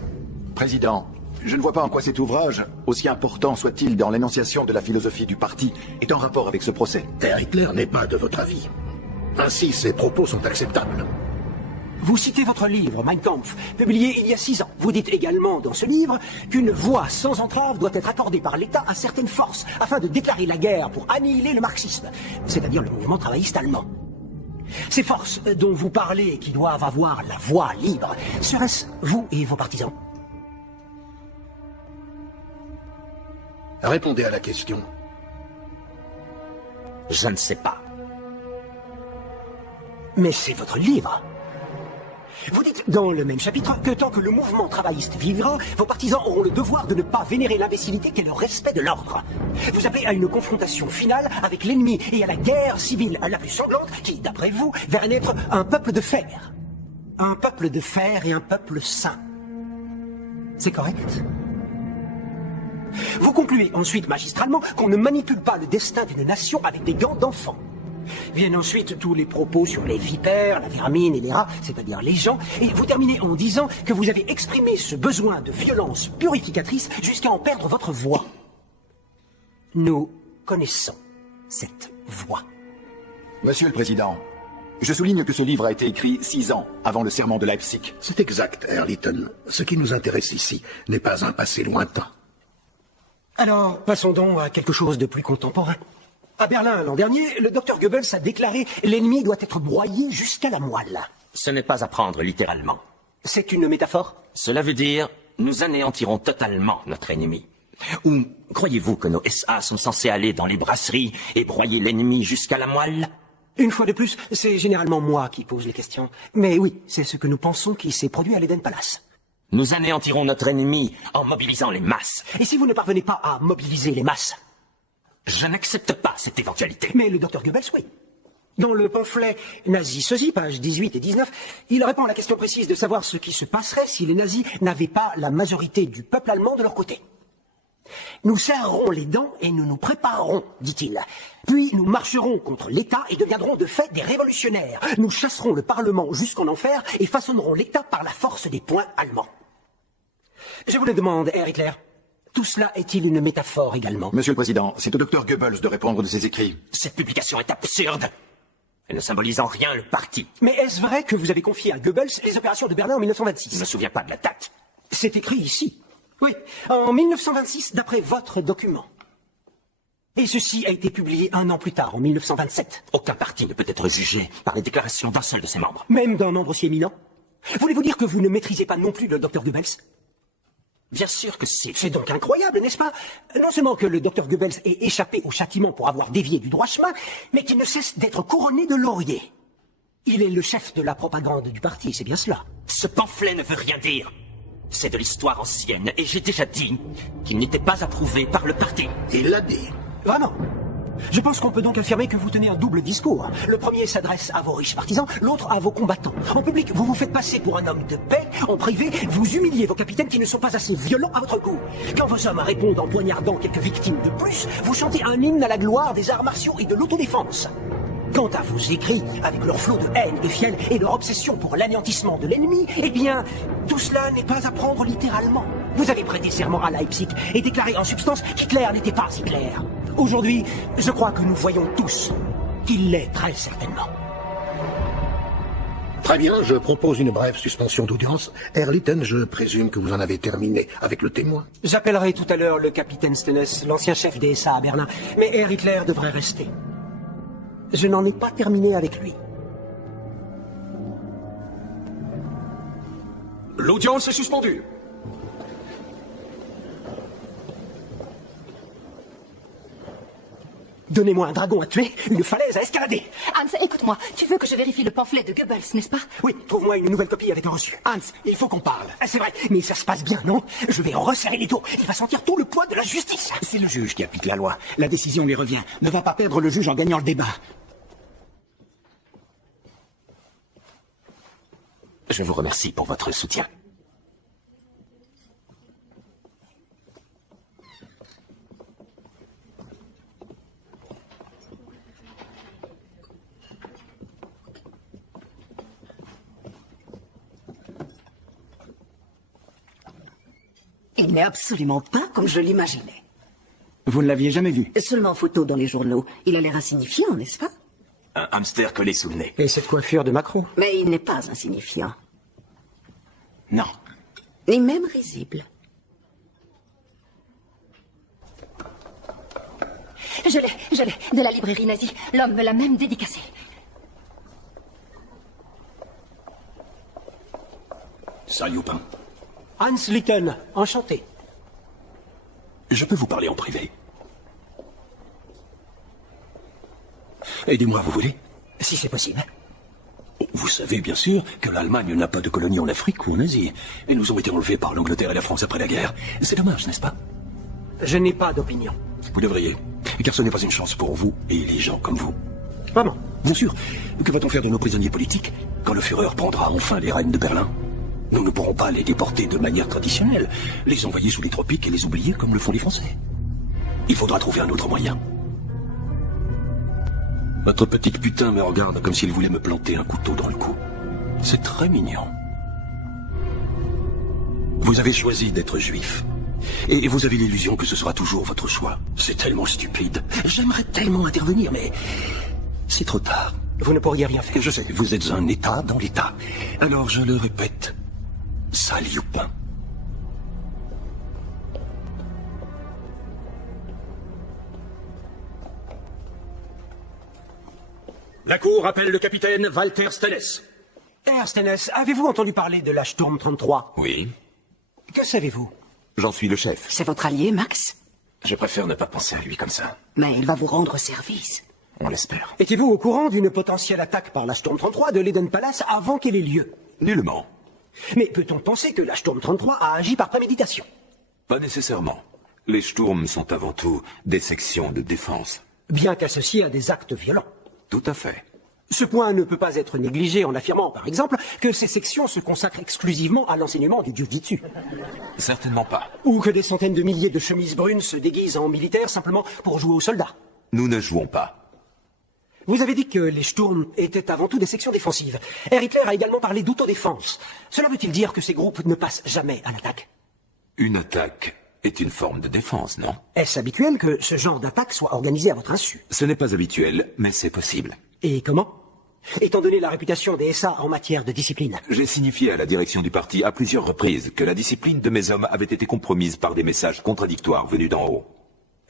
Président, je ne vois pas en quoi cet ouvrage, aussi important soit-il dans l'énonciation de la philosophie du parti, est en rapport avec ce procès. Herr Hitler n'est pas de votre avis. Ainsi, ses propos sont acceptables. Vous citez votre livre, Mein Kampf, publié il y a 6 ans. Vous dites également dans ce livre qu'une voie sans entrave doit être accordée par l'État à certaines forces afin de déclarer la guerre pour annihiler le marxisme, c'est-à-dire le mouvement travailliste allemand. Ces forces dont vous parlez qui doivent avoir la voie libre, serait-ce vous et vos partisans? Répondez à la question. Je ne sais pas. Mais c'est votre livre. Vous dites dans le même chapitre que tant que le mouvement travailliste vivra, vos partisans auront le devoir de ne pas vénérer l'imbécilité qu'est le respect de l'ordre. Vous appelez à une confrontation finale avec l'ennemi et à la guerre civile la plus sanglante qui, d'après vous, verrait naître un peuple de fer. Un peuple de fer et un peuple saint. C'est correct? Vous concluez ensuite magistralement qu'on ne manipule pas le destin d'une nation avec des gants d'enfant. Viennent ensuite tous les propos sur les vipères, la vermine et les rats, c'est-à-dire les gens, et vous terminez en disant que vous avez exprimé ce besoin de violence purificatrice jusqu'à en perdre votre voix. Nous connaissons cette voix. Monsieur le Président, je souligne que ce livre a été écrit 6 ans avant le serment de Leipzig. C'est exact, Herr Litton. Ce qui nous intéresse ici n'est pas un passé lointain. Alors, passons donc à quelque chose de plus contemporain. À Berlin, l'an dernier, le docteur Goebbels a déclaré « L'ennemi doit être broyé jusqu'à la moelle ». Ce n'est pas à prendre littéralement. C'est une métaphore? Cela veut dire « Nous anéantirons totalement notre ennemi ». Ou croyez-vous que nos SA sont censés aller dans les brasseries et broyer l'ennemi jusqu'à la moelle? Une fois de plus, c'est généralement moi qui pose les questions. Mais oui, c'est ce que nous pensons qui s'est produit à l'Eden Palace. Nous anéantirons notre ennemi en mobilisant les masses. Et si vous ne parvenez pas à mobiliser les masses? Je n'accepte pas cette éventualité. Mais le docteur Goebbels, oui. Dans le pamphlet nazi sosie, pages 18 et 19, il répond à la question précise de savoir ce qui se passerait si les nazis n'avaient pas la majorité du peuple allemand de leur côté. Nous serrerons les dents et nous nous préparerons, dit-il. Puis nous marcherons contre l'État et deviendrons de fait des révolutionnaires. Nous chasserons le Parlement jusqu'en enfer et façonnerons l'État par la force des poings allemands. Je vous le demande, Herr Hitler, tout cela est-il une métaphore également? Monsieur le Président, c'est au docteur Goebbels de répondre de ses écrits. Cette publication est absurde. Elle ne symbolise en rien le parti. Mais est-ce vrai que vous avez confié à Goebbels les opérations de Berlin en 1926? Je ne me souviens pas de la date. C'est écrit ici. Oui, en 1926, d'après votre document. Et ceci a été publié 1 an plus tard, en 1927. Aucun parti ne peut être jugé par les déclarations d'un seul de ses membres. Même d'un membre aussi éminent? Voulez-vous dire que vous ne maîtrisez pas non plus le docteur Goebbels? Bien sûr que si. C'est donc incroyable, n'est-ce pas? Non seulement que le docteur Goebbels ait échappé au châtiment pour avoir dévié du droit chemin, mais qu'il ne cesse d'être couronné de lauriers. Il est le chef de la propagande du parti, c'est bien cela. Ce pamphlet ne veut rien dire. C'est de l'histoire ancienne, et j'ai déjà dit qu'il n'était pas approuvé par le parti. Il l'a dit. Vraiment? Je pense qu'on peut donc affirmer que vous tenez un double discours. Le premier s'adresse à vos riches partisans, l'autre à vos combattants. En public, vous vous faites passer pour un homme de paix. En privé, vous humiliez vos capitaines qui ne sont pas assez violents à votre goût. Quand vos hommes répondent en poignardant quelques victimes de plus, vous chantez un hymne à la gloire des arts martiaux et de l'autodéfense. Quant à vos écrits, avec leur flot de haine et fiel et leur obsession pour l'anéantissement de l'ennemi, eh bien, tout cela n'est pas à prendre littéralement. Vous avez prêté serment à Leipzig et déclaré en substance qu'Hitler n'était pas Hitler. Aujourd'hui, je crois que nous voyons tous qu'il l'est très certainement. Très bien, je propose une brève suspension d'audience. Herr Litten, je présume que vous en avez terminé avec le témoin. J'appellerai tout à l'heure le capitaine Stennes, l'ancien chef des SA à Berlin, mais Herr Hitler devrait rester. Je n'en ai pas terminé avec lui. L'audience est suspendue. Donnez-moi un dragon à tuer, une falaise à escalader. Hans, écoute-moi, tu veux que je vérifie le pamphlet de Goebbels, n'est-ce pas? Oui, trouve-moi une nouvelle copie avec un reçu. Hans, il faut qu'on parle. Ah, c'est vrai, mais ça se passe bien, non? Je vais resserrer les taux. Il va sentir tout le poids de la justice. C'est le juge qui applique la loi. La décision lui revient. Ne va pas perdre le juge en gagnant le débat. Je vous remercie pour votre soutien. Il n'est absolument pas comme je l'imaginais. Vous ne l'aviez jamais vu? Seulement en photo dans les journaux. Il a l'air insignifiant, n'est-ce pas? Un hamster collé sous le nez. Et cette coiffure de Macron? Mais il n'est pas insignifiant. Non. Ni même risible. Je l'ai, de la librairie nazie. L'homme me l'a même dédicacé. Salut, Lupin. Hans Litten, enchanté. Je peux vous parler en privé. Aidez-moi, vous voulez? Si c'est possible. Vous savez bien sûr que l'Allemagne n'a pas de colonie en Afrique ou en Asie. Et nous ont été enlevés par l'Angleterre et la France après la guerre. C'est dommage, n'est-ce pas? Je n'ai pas d'opinion. Vous devriez. Car ce n'est pas une chance pour vous et les gens comme vous. Vraiment? Bien sûr. Que va-t-on faire de nos prisonniers politiques quand le Führer prendra enfin les rênes de Berlin? Nous ne pourrons pas les déporter de manière traditionnelle, les envoyer sous les tropiques et les oublier comme le font les Français. Il faudra trouver un autre moyen. Votre petite putain me regarde comme s'il voulait me planter un couteau dans le cou. C'est très mignon. Vous avez choisi d'être juif. Et vous avez l'illusion que ce sera toujours votre choix. C'est tellement stupide. J'aimerais tellement intervenir, mais c'est trop tard. Vous ne pourriez rien faire. Je sais, vous êtes un État dans l'État. Alors je le répète, sale Lupin. La cour appelle le capitaine Walter Stennes. Herr Stennes, avez-vous entendu parler de la Sturm 33? Oui. Que savez-vous? J'en suis le chef. C'est votre allié, Max? Je préfère ne pas penser à lui comme ça. Mais il va vous rendre service. On l'espère. Étiez-vous au courant d'une potentielle attaque par la Sturm 33 de l'Eden Palace avant qu'elle ait lieu? Nullement. Mais peut-on penser que la Sturm 33 a agi par préméditation? Pas nécessairement. Les Sturm sont avant tout des sections de défense. Bien qu'associés à des actes violents. Tout à fait. Ce point ne peut pas être négligé en affirmant, par exemple, que ces sections se consacrent exclusivement à l'enseignement du Jiu-Jitsu. Certainement pas. Ou que des centaines de milliers de chemises brunes se déguisent en militaires simplement pour jouer aux soldats. Nous ne jouons pas. Vous avez dit que les Sturm étaient avant tout des sections défensives. Herr Hitler a également parlé d'autodéfense. Cela veut-il dire que ces groupes ne passent jamais à l'attaque? Une attaque est une forme de défense, non? Est-ce habituel que ce genre d'attaque soit organisé à votre insu? Ce n'est pas habituel, mais c'est possible. Et comment? Étant donné la réputation des SA en matière de discipline. J'ai signifié à la direction du parti à plusieurs reprises que la discipline de mes hommes avait été compromise par des messages contradictoires venus d'en haut.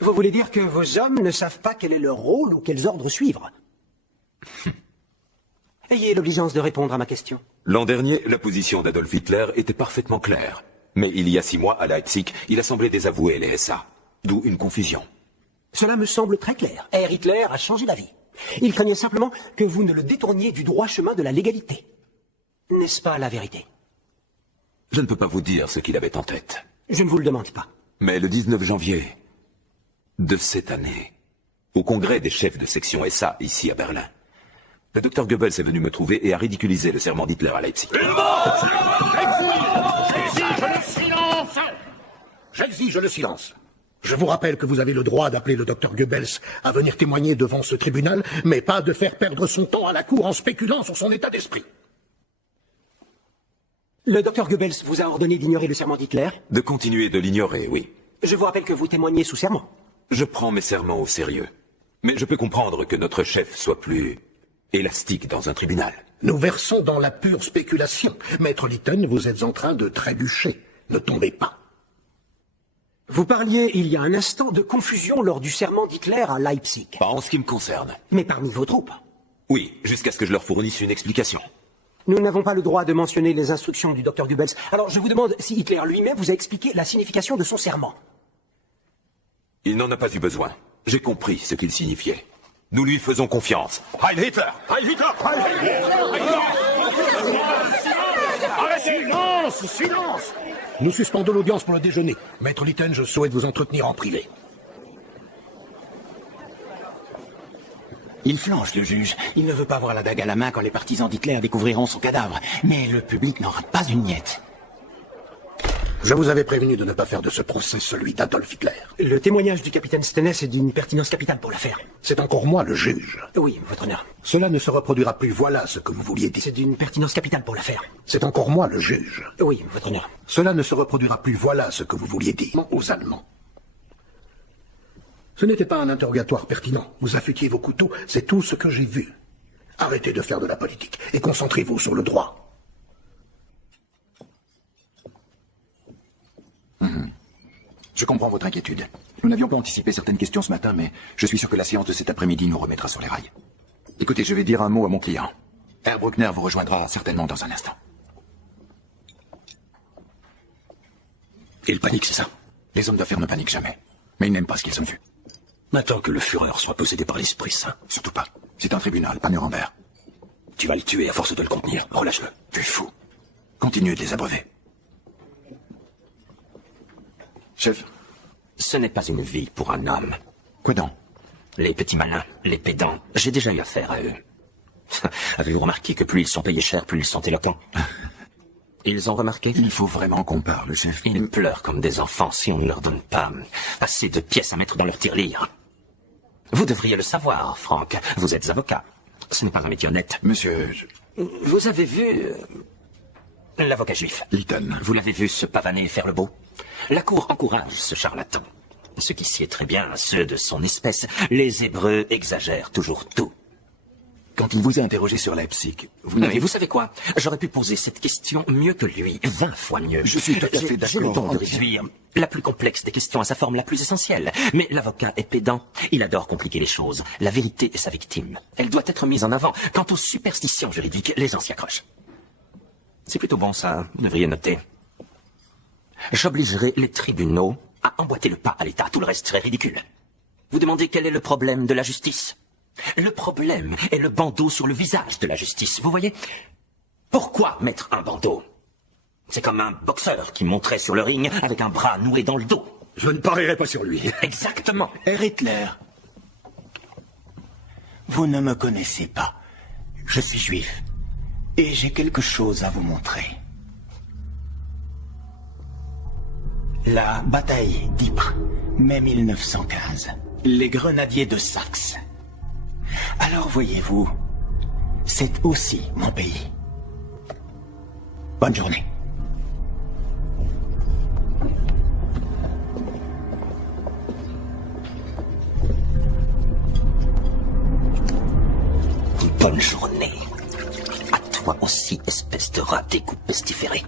Vous voulez dire que vos hommes ne savent pas quel est leur rôle ou quels ordres suivre? Ayez l'obligeance de répondre à ma question. L'an dernier, la position d'Adolf Hitler était parfaitement claire. Mais il y a 6 mois, à Leipzig, il a semblé désavouer les SA. D'où une confusion. Cela me semble très clair. Herr Hitler a changé d'avis. Il craignait simplement que vous ne le détourniez du droit chemin de la légalité. N'est-ce pas la vérité? Je ne peux pas vous dire ce qu'il avait en tête. Je ne vous le demande pas. Mais le 19 janvier de cette année, au congrès des chefs de section SA, ici à Berlin, le docteur Goebbels est venu me trouver et a ridiculisé le serment d'Hitler à Leipzig. J'exige le silence. Je vous rappelle que vous avez le droit d'appeler le docteur Goebbels à venir témoigner devant ce tribunal, mais pas de faire perdre son temps à la cour en spéculant sur son état d'esprit. Le docteur Goebbels vous a ordonné d'ignorer le serment d'Hitler? De continuer de l'ignorer, oui. Je vous rappelle que vous témoignez sous serment. Je prends mes serments au sérieux. Mais je peux comprendre que notre chef soit plus élastique dans un tribunal. Nous versons dans la pure spéculation. Maître Lytton, vous êtes en train de trébucher. Ne tombez pas. Vous parliez il y a un instant de confusion lors du serment d'Hitler à Leipzig. Pas en ce qui me concerne. Mais parmi vos troupes. Oui, jusqu'à ce que je leur fournisse une explication. Nous n'avons pas le droit de mentionner les instructions du docteur Goebbels. Alors je vous demande si Hitler lui-même vous a expliqué la signification de son serment. Il n'en a pas eu besoin. J'ai compris ce qu'il signifiait. Nous lui faisons confiance. Heil Hitler! Heil Hitler! Heil Hitler! Silence! Silence! Nous suspendons l'audience pour le déjeuner. Maître Lytton, je souhaite vous entretenir en privé. Il flanche, le juge. Il ne veut pas voir la dague à la main quand les partisans d'Hitler découvriront son cadavre. Mais le public n'en rate pas une miette. Je vous avais prévenu de ne pas faire de ce procès celui d'Adolf Hitler. Le témoignage du capitaine Stennes est d'une pertinence capitale pour l'affaire. C'est encore moi le juge. Oui, votre honneur. Cela ne se reproduira plus, voilà ce que vous vouliez dire. C'est d'une pertinence capitale pour l'affaire. C'est encore moi le juge. Oui, votre honneur. Cela ne se reproduira plus, voilà ce que vous vouliez dire aux Allemands. Ce n'était pas un interrogatoire pertinent. Vous affûtiez vos couteaux, c'est tout ce que j'ai vu. Arrêtez de faire de la politique et concentrez-vous sur le droit. Je comprends votre inquiétude. Nous n'avions pas anticipé certaines questions ce matin, mais je suis sûr que la séance de cet après-midi nous remettra sur les rails. Écoutez, je vais dire un mot à mon client. Herr Bruckner vous rejoindra certainement dans un instant. Il panique, c'est ça? Les hommes d'affaires ne paniquent jamais. Mais ils n'aiment pas ce qu'ils ont vu. Maintenant que le Führer soit possédé par l'Esprit Saint. Surtout pas. C'est un tribunal, pas Nuremberg. Tu vas le tuer à force de le contenir. Relâche-le. Tu es fou. Continuez de les abreuver. Chef. Ce n'est pas une vie pour un homme. Quoi donc? Les petits malins, les pédants, j'ai déjà eu affaire à eux. Avez-vous remarqué que plus ils sont payés cher, plus ils sont éloquents? Ils ont remarqué? Il faut vraiment qu'on parle, chef. Ils pleurent comme des enfants si on ne leur donne pas assez de pièces à mettre dans leur tirelire. Vous devriez le savoir, Franck. Vous êtes avocat. Ce n'est pas un métier honnête. Monsieur... Vous avez vu... l'avocat juif. Lytton. Vous l'avez vu se pavaner et faire le beau? La cour encourage ce charlatan. Ce qui sied très bien à ceux de son espèce. Les Hébreux exagèrent toujours tout. Quand il vous a interrogé sur Leipzig, Mais vous savez quoi? J'aurais pu poser cette question mieux que lui, 20 fois mieux. Je suis tout à fait d'accord. J'ai le don de réduire la plus complexe des questions à sa forme la plus essentielle. Mais l'avocat est pédant. Il adore compliquer les choses. La vérité est sa victime. Elle doit être mise en avant. Quant aux superstitions juridiques, les gens s'y accrochent. C'est plutôt bon ça, vous devriez noter. J'obligerai les tribunaux à emboîter le pas à l'État. Tout le reste serait ridicule. Vous demandez quel est le problème de la justice? Le problème est le bandeau sur le visage de la justice, vous voyez? Pourquoi mettre un bandeau? C'est comme un boxeur qui monterait sur le ring avec un bras noué dans le dos. Je ne parierai pas sur lui. Exactement. Herr Hitler, vous ne me connaissez pas. Je suis juif. Et j'ai quelque chose à vous montrer. La bataille d'Ypres, mai 1915. Les grenadiers de Saxe. Alors voyez-vous, c'est aussi mon pays. Bonne journée. Bonne journée. À toi aussi, espèce de rat d'égout pestiféré.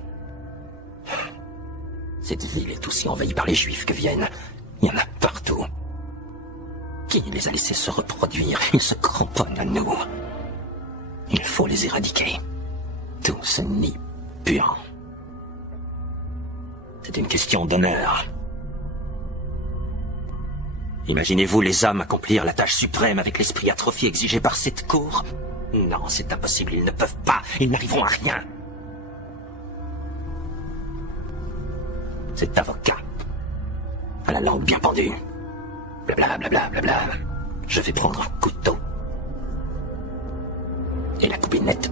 Cette ville est aussi envahie par les juifs que Vienne. Il y en a partout. Qui les a laissés se reproduire? Ils se cramponnent à nous. Il faut les éradiquer. Tout ce nid puant. C'est une question d'honneur. Imaginez-vous les hommes accomplir la tâche suprême avec l'esprit atrophié exigé par cette cour? Non, c'est impossible, ils ne peuvent pas, ils n'arriveront à rien. Cet avocat, à la langue bien pendue, blablabla, blablabla, je vais prendre un couteau et la couper nette.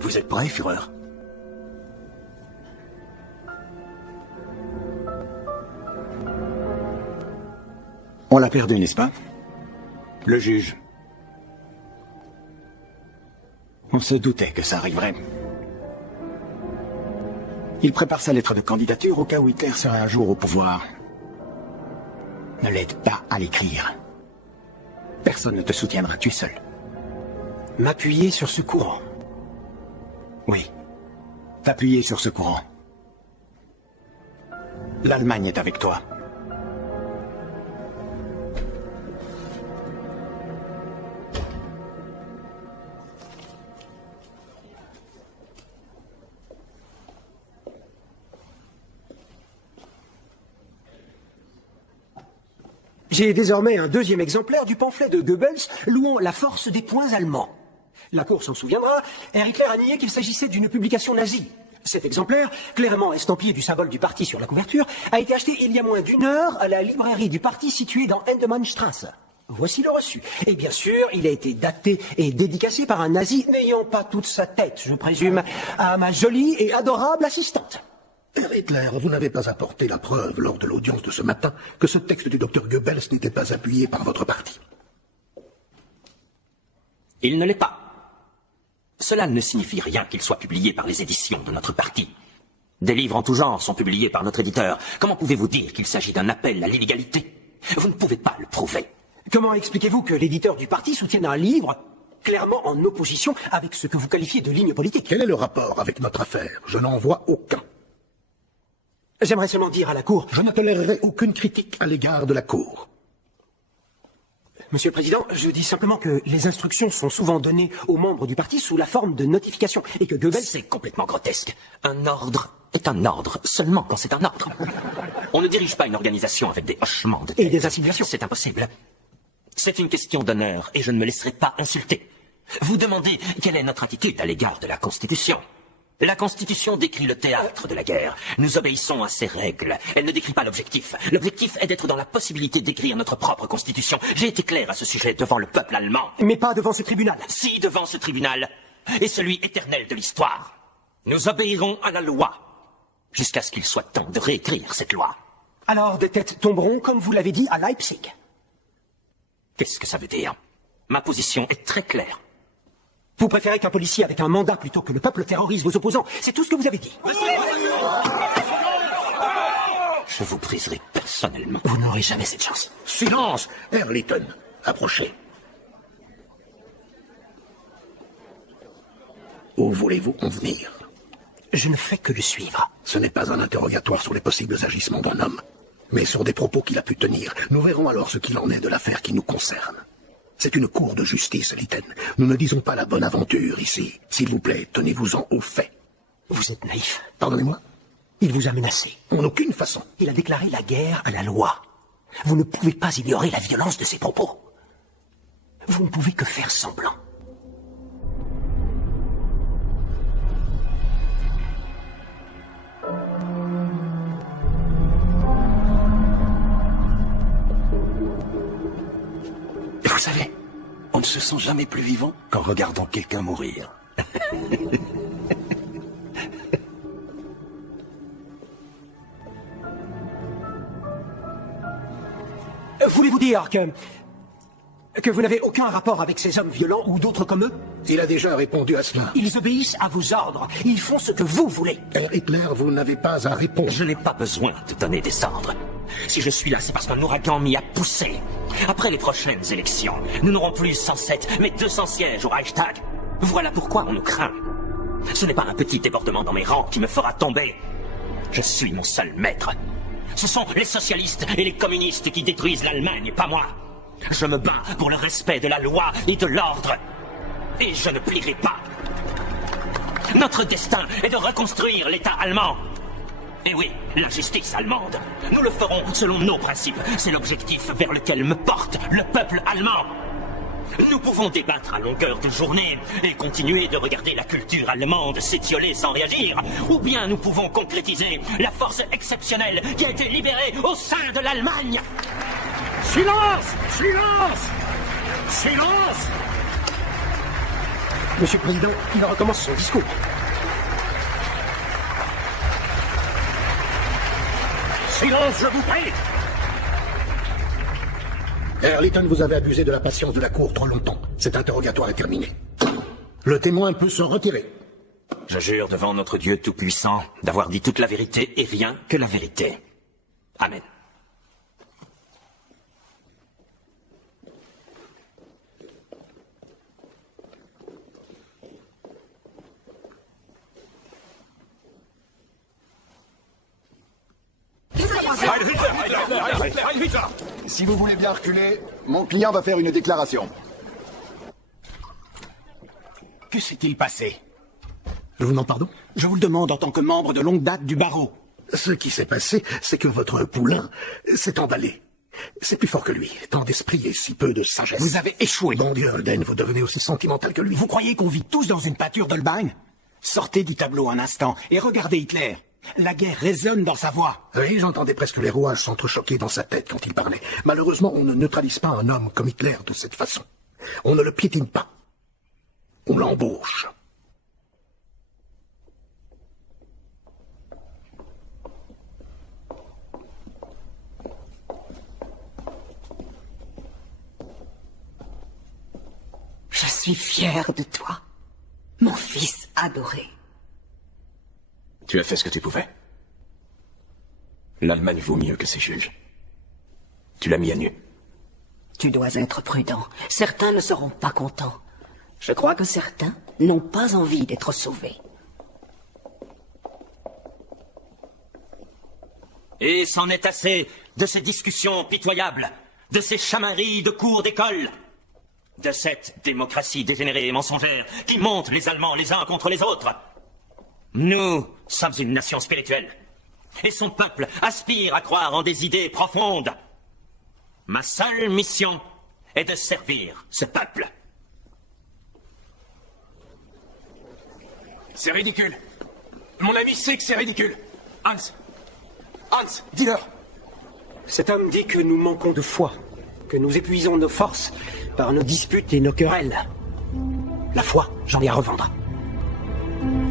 Vous êtes prêt, Führer? On l'a perdu, n'est-ce pas? Le juge. On se doutait que ça arriverait. Il prépare sa lettre de candidature au cas où Hitler serait un jour au pouvoir. Ne l'aide pas à l'écrire. Personne ne te soutiendra, tu es seul. M'appuyer sur ce courant. Oui. T'appuyer sur ce courant. L'Allemagne est avec toi. J'ai désormais un deuxième exemplaire du pamphlet de Goebbels louant la force des poings allemands. La Cour s'en souviendra, Herr Hitler a nié qu'il s'agissait d'une publication nazie. Cet exemplaire, clairement estampillé du symbole du parti sur la couverture, a été acheté il y a moins d'1 heure à la librairie du parti située dans Endemannstrasse. Voici le reçu. Et bien sûr, il a été daté et dédicacé par un nazi n'ayant pas toute sa tête, je présume, à ma jolie et adorable assistante. Herr Hitler, vous n'avez pas apporté la preuve lors de l'audience de ce matin que ce texte du docteur Goebbels n'était pas appuyé par votre parti. Il ne l'est pas. Cela ne signifie rien qu'il soit publié par les éditions de notre parti. Des livres en tout genre sont publiés par notre éditeur. Comment pouvez-vous dire qu'il s'agit d'un appel à l'illégalité? Vous ne pouvez pas le prouver. Comment expliquez-vous que l'éditeur du parti soutienne un livre clairement en opposition avec ce que vous qualifiez de ligne politique? Quel est le rapport avec notre affaire? Je n'en vois aucun. J'aimerais seulement dire à la Cour... Je ne tolérerai aucune critique à l'égard de la Cour. Monsieur le Président, je dis simplement que les instructions sont souvent données aux membres du parti sous la forme de notifications et que Goebbels... C'est complètement grotesque. Un ordre est un ordre seulement quand c'est un ordre. On ne dirige pas une organisation avec des hochements de tête. Et des insinuations. C'est impossible. C'est une question d'honneur et je ne me laisserai pas insulter. Vous demandez quelle est notre attitude à l'égard de la Constitution. La Constitution décrit le théâtre de la guerre. Nous obéissons à ses règles. Elle ne décrit pas l'objectif. L'objectif est d'être dans la possibilité d'écrire notre propre Constitution. J'ai été clair à ce sujet devant le peuple allemand. Mais pas devant ce tribunal. Si, devant ce tribunal. Et celui éternel de l'histoire. Nous obéirons à la loi. Jusqu'à ce qu'il soit temps de réécrire cette loi. Alors des têtes tomberont, comme vous l'avez dit, à Leipzig. Qu'est-ce que ça veut dire? Ma position est très claire. Vous préférez qu'un policier avec un mandat plutôt que le peuple terrorise vos opposants. C'est tout ce que vous avez dit. Je vous briserai personnellement. Vous n'aurez jamais cette chance. Silence, Herr Litton. Approchez. Où voulez-vous en venir? Je ne fais que le suivre. Ce n'est pas un interrogatoire sur les possibles agissements d'un homme, mais sur des propos qu'il a pu tenir. Nous verrons alors ce qu'il en est de l'affaire qui nous concerne. C'est une cour de justice, Litten. Nous ne disons pas la bonne aventure ici. S'il vous plaît, tenez-vous-en aux faits. Vous êtes naïf. Pardonnez-moi? Il vous a menacé. En aucune façon. Il a déclaré la guerre à la loi. Vous ne pouvez pas ignorer la violence de ses propos. Vous ne pouvez que faire semblant. Vous savez, on ne se sent jamais plus vivant qu'en regardant quelqu'un mourir. Voulez-vous dire que vous n'avez aucun rapport avec ces hommes violents ou d'autres comme eux? Il a déjà répondu à cela. Ils obéissent à vos ordres. Ils font ce que vous voulez. Hitler, vous n'avez pas à répondre. Je n'ai pas besoin de donner des ordres. Si je suis là, c'est parce qu'un ouragan m'y a poussé. Après les prochaines élections, nous n'aurons plus 107, mais 200 sièges au Reichstag. Voilà pourquoi on nous craint. Ce n'est pas un petit débordement dans mes rangs qui me fera tomber. Je suis mon seul maître. Ce sont les socialistes et les communistes qui détruisent l'Allemagne, pas moi. Je me bats pour le respect de la loi et de l'ordre. Et je ne plierai pas. Notre destin est de reconstruire l'État allemand. Et oui, la justice allemande. Nous le ferons selon nos principes. C'est l'objectif vers lequel me porte le peuple allemand. Nous pouvons débattre à longueur de journée et continuer de regarder la culture allemande s'étioler sans réagir. Ou bien nous pouvons concrétiser la force exceptionnelle qui a été libérée au sein de l'Allemagne. Silence! Silence! Silence! Monsieur le Président, il recommence son discours. Silence, je vous prie! Herr Litton, vous avez abusé de la patience de la cour trop longtemps. Cet interrogatoire est terminé. Le témoin peut se retirer. Je jure devant notre Dieu Tout-Puissant d'avoir dit toute la vérité et rien que la vérité. Amen. Si vous voulez bien reculer, mon client va faire une déclaration. Que s'est-il passé? Je vous demande pardon? Je vous le demande en tant que membre de longue date du barreau. Ce qui s'est passé, c'est que votre poulain s'est emballé. C'est plus fort que lui, tant d'esprit et si peu de sagesse. Vous avez échoué. Bon Dieu, Holden, vous devenez aussi sentimental que lui. Vous croyez qu'on vit tous dans une pâture d'Holbein? Sortez du tableau un instant et regardez Hitler. La guerre résonne dans sa voix. Oui, j'entendais presque les rouages s'entrechoquer dans sa tête quand il parlait. Malheureusement, on ne neutralise pas un homme comme Hitler de cette façon. On ne le piétine pas. On l'embauche. Je suis fière de toi, mon fils adoré. Tu as fait ce que tu pouvais. L'Allemagne vaut mieux que ses juges. Tu l'as mis à nu. Tu dois être prudent. Certains ne seront pas contents. Je crois que certains n'ont pas envie d'être sauvés. Et c'en est assez de ces discussions pitoyables, de ces chamailleries de cours d'école, de cette démocratie dégénérée et mensongère qui monte les Allemands les uns contre les autres. Nous sommes une nation spirituelle, et son peuple aspire à croire en des idées profondes. Ma seule mission est de servir ce peuple. C'est ridicule. Mon ami sait que c'est ridicule. Hans, dis-leur. Cet homme dit que nous manquons de foi, que nous épuisons nos forces par nos disputes et nos querelles. La foi, j'en ai à revendre.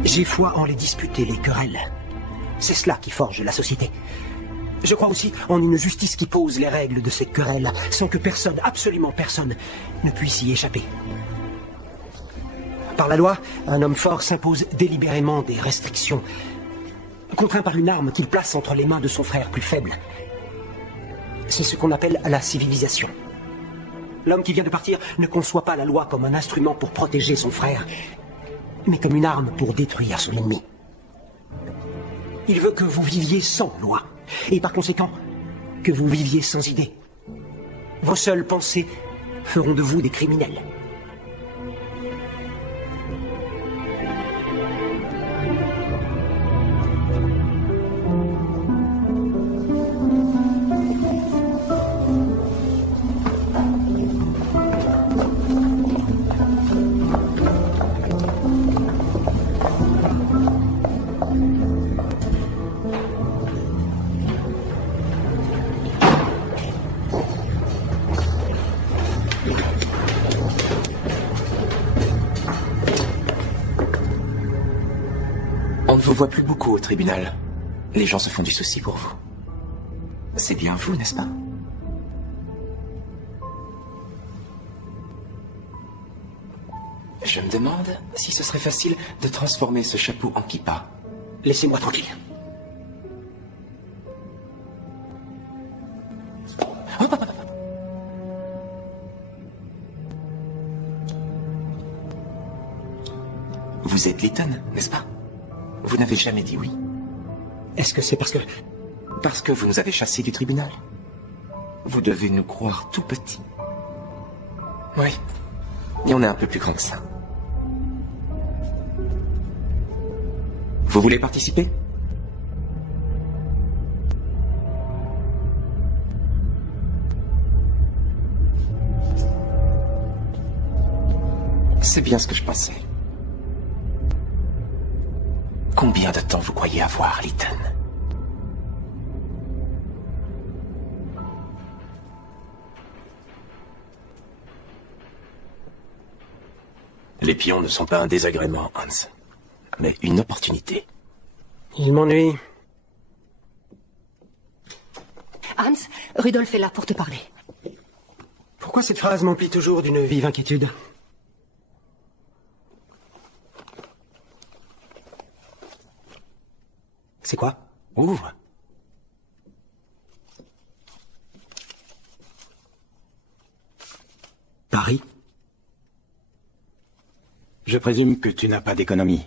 J'ai foi en les disputes et les querelles. C'est cela qui forge la société. Je crois aussi en une justice qui pose les règles de ces querelles, sans que personne, absolument personne, ne puisse y échapper. Par la loi, un homme fort s'impose délibérément des restrictions, contraint par une arme qu'il place entre les mains de son frère plus faible. C'est ce qu'on appelle la civilisation. L'homme qui vient de partir ne conçoit pas la loi comme un instrument pour protéger son frère, mais comme une arme pour détruire son ennemi. Il veut que vous viviez sans loi, et par conséquent, que vous viviez sans idées. Vos seules pensées feront de vous des criminels. vous voit plus beaucoup au tribunal. Les gens se font du souci pour vous. C'est bien vous, n'est-ce pas? Je me demande si ce serait facile de transformer ce chapeau en kippa. Laissez-moi tranquille. Hop, hop, hop. Vous êtes Lytton, n'est-ce pas? Vous n'avez jamais dit oui. Est-ce que c'est parce que... Parce que vous nous avez chassés du tribunal. Vous devez nous croire tout petits. Oui. Et on est un peu plus grand que ça. Vous voulez participer? C'est bien ce que je pensais. Combien de temps vous croyez avoir, Lytton? Les pions ne sont pas un désagrément, Hans, mais une opportunité. Il m'ennuie. Hans, Rudolf est là pour te parler. Pourquoi cette phrase m'emplit toujours d'une vive inquiétude? C'est quoi? Ouvre. Paris? Je présume que tu n'as pas d'économie.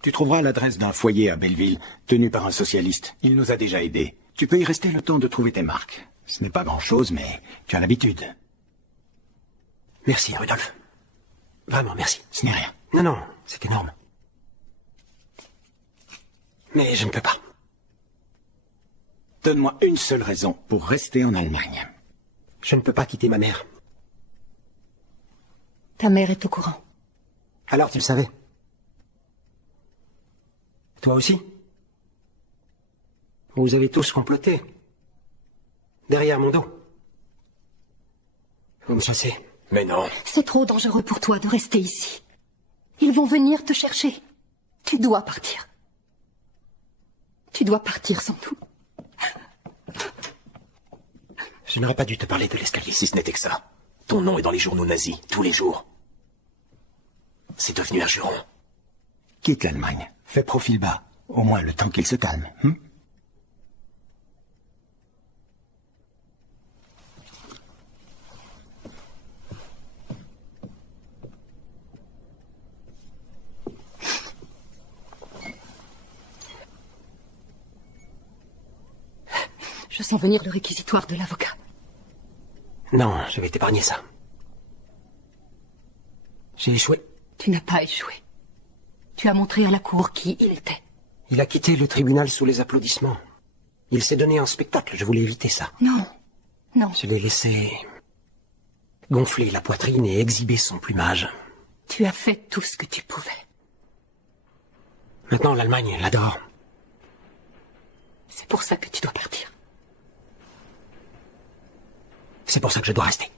Tu trouveras l'adresse d'un foyer à Belleville, tenu par un socialiste. Il nous a déjà aidés. Tu peux y rester le temps de trouver tes marques. Ce n'est pas grand-chose, mais tu as l'habitude. Merci, Rudolf. Vraiment, merci. Ce n'est rien. Non, non, c'est énorme. Mais je ne peux pas. Donne-moi une seule raison pour rester en Allemagne. Je ne peux pas quitter ma mère. Ta mère est au courant. Alors tu le savais. Toi aussi? Vous avez tous comploté. Derrière mon dos. Vous me chassez. Mais non. C'est trop dangereux pour toi de rester ici. Ils vont venir te chercher. Tu dois partir. Tu dois partir sans nous. Je n'aurais pas dû te parler de l'escalier. Si ce n'était que ça. Ton nom est dans les journaux nazis, tous les jours. C'est devenu un juron. Quitte l'Allemagne. Fais profil bas. Au moins le temps qu'il se calme. Je sens venir le réquisitoire de l'avocat. Non, je vais t'épargner ça. J'ai échoué. Tu n'as pas échoué. Tu as montré à la cour qui il était. Il a quitté le tribunal sous les applaudissements. Il s'est donné en spectacle, je voulais éviter ça. Non, non. Je l'ai laissé gonfler la poitrine et exhiber son plumage. Tu as fait tout ce que tu pouvais. Maintenant, l'Allemagne l'adore. C'est pour ça que tu dois partir. C'est pour ça que je dois rester.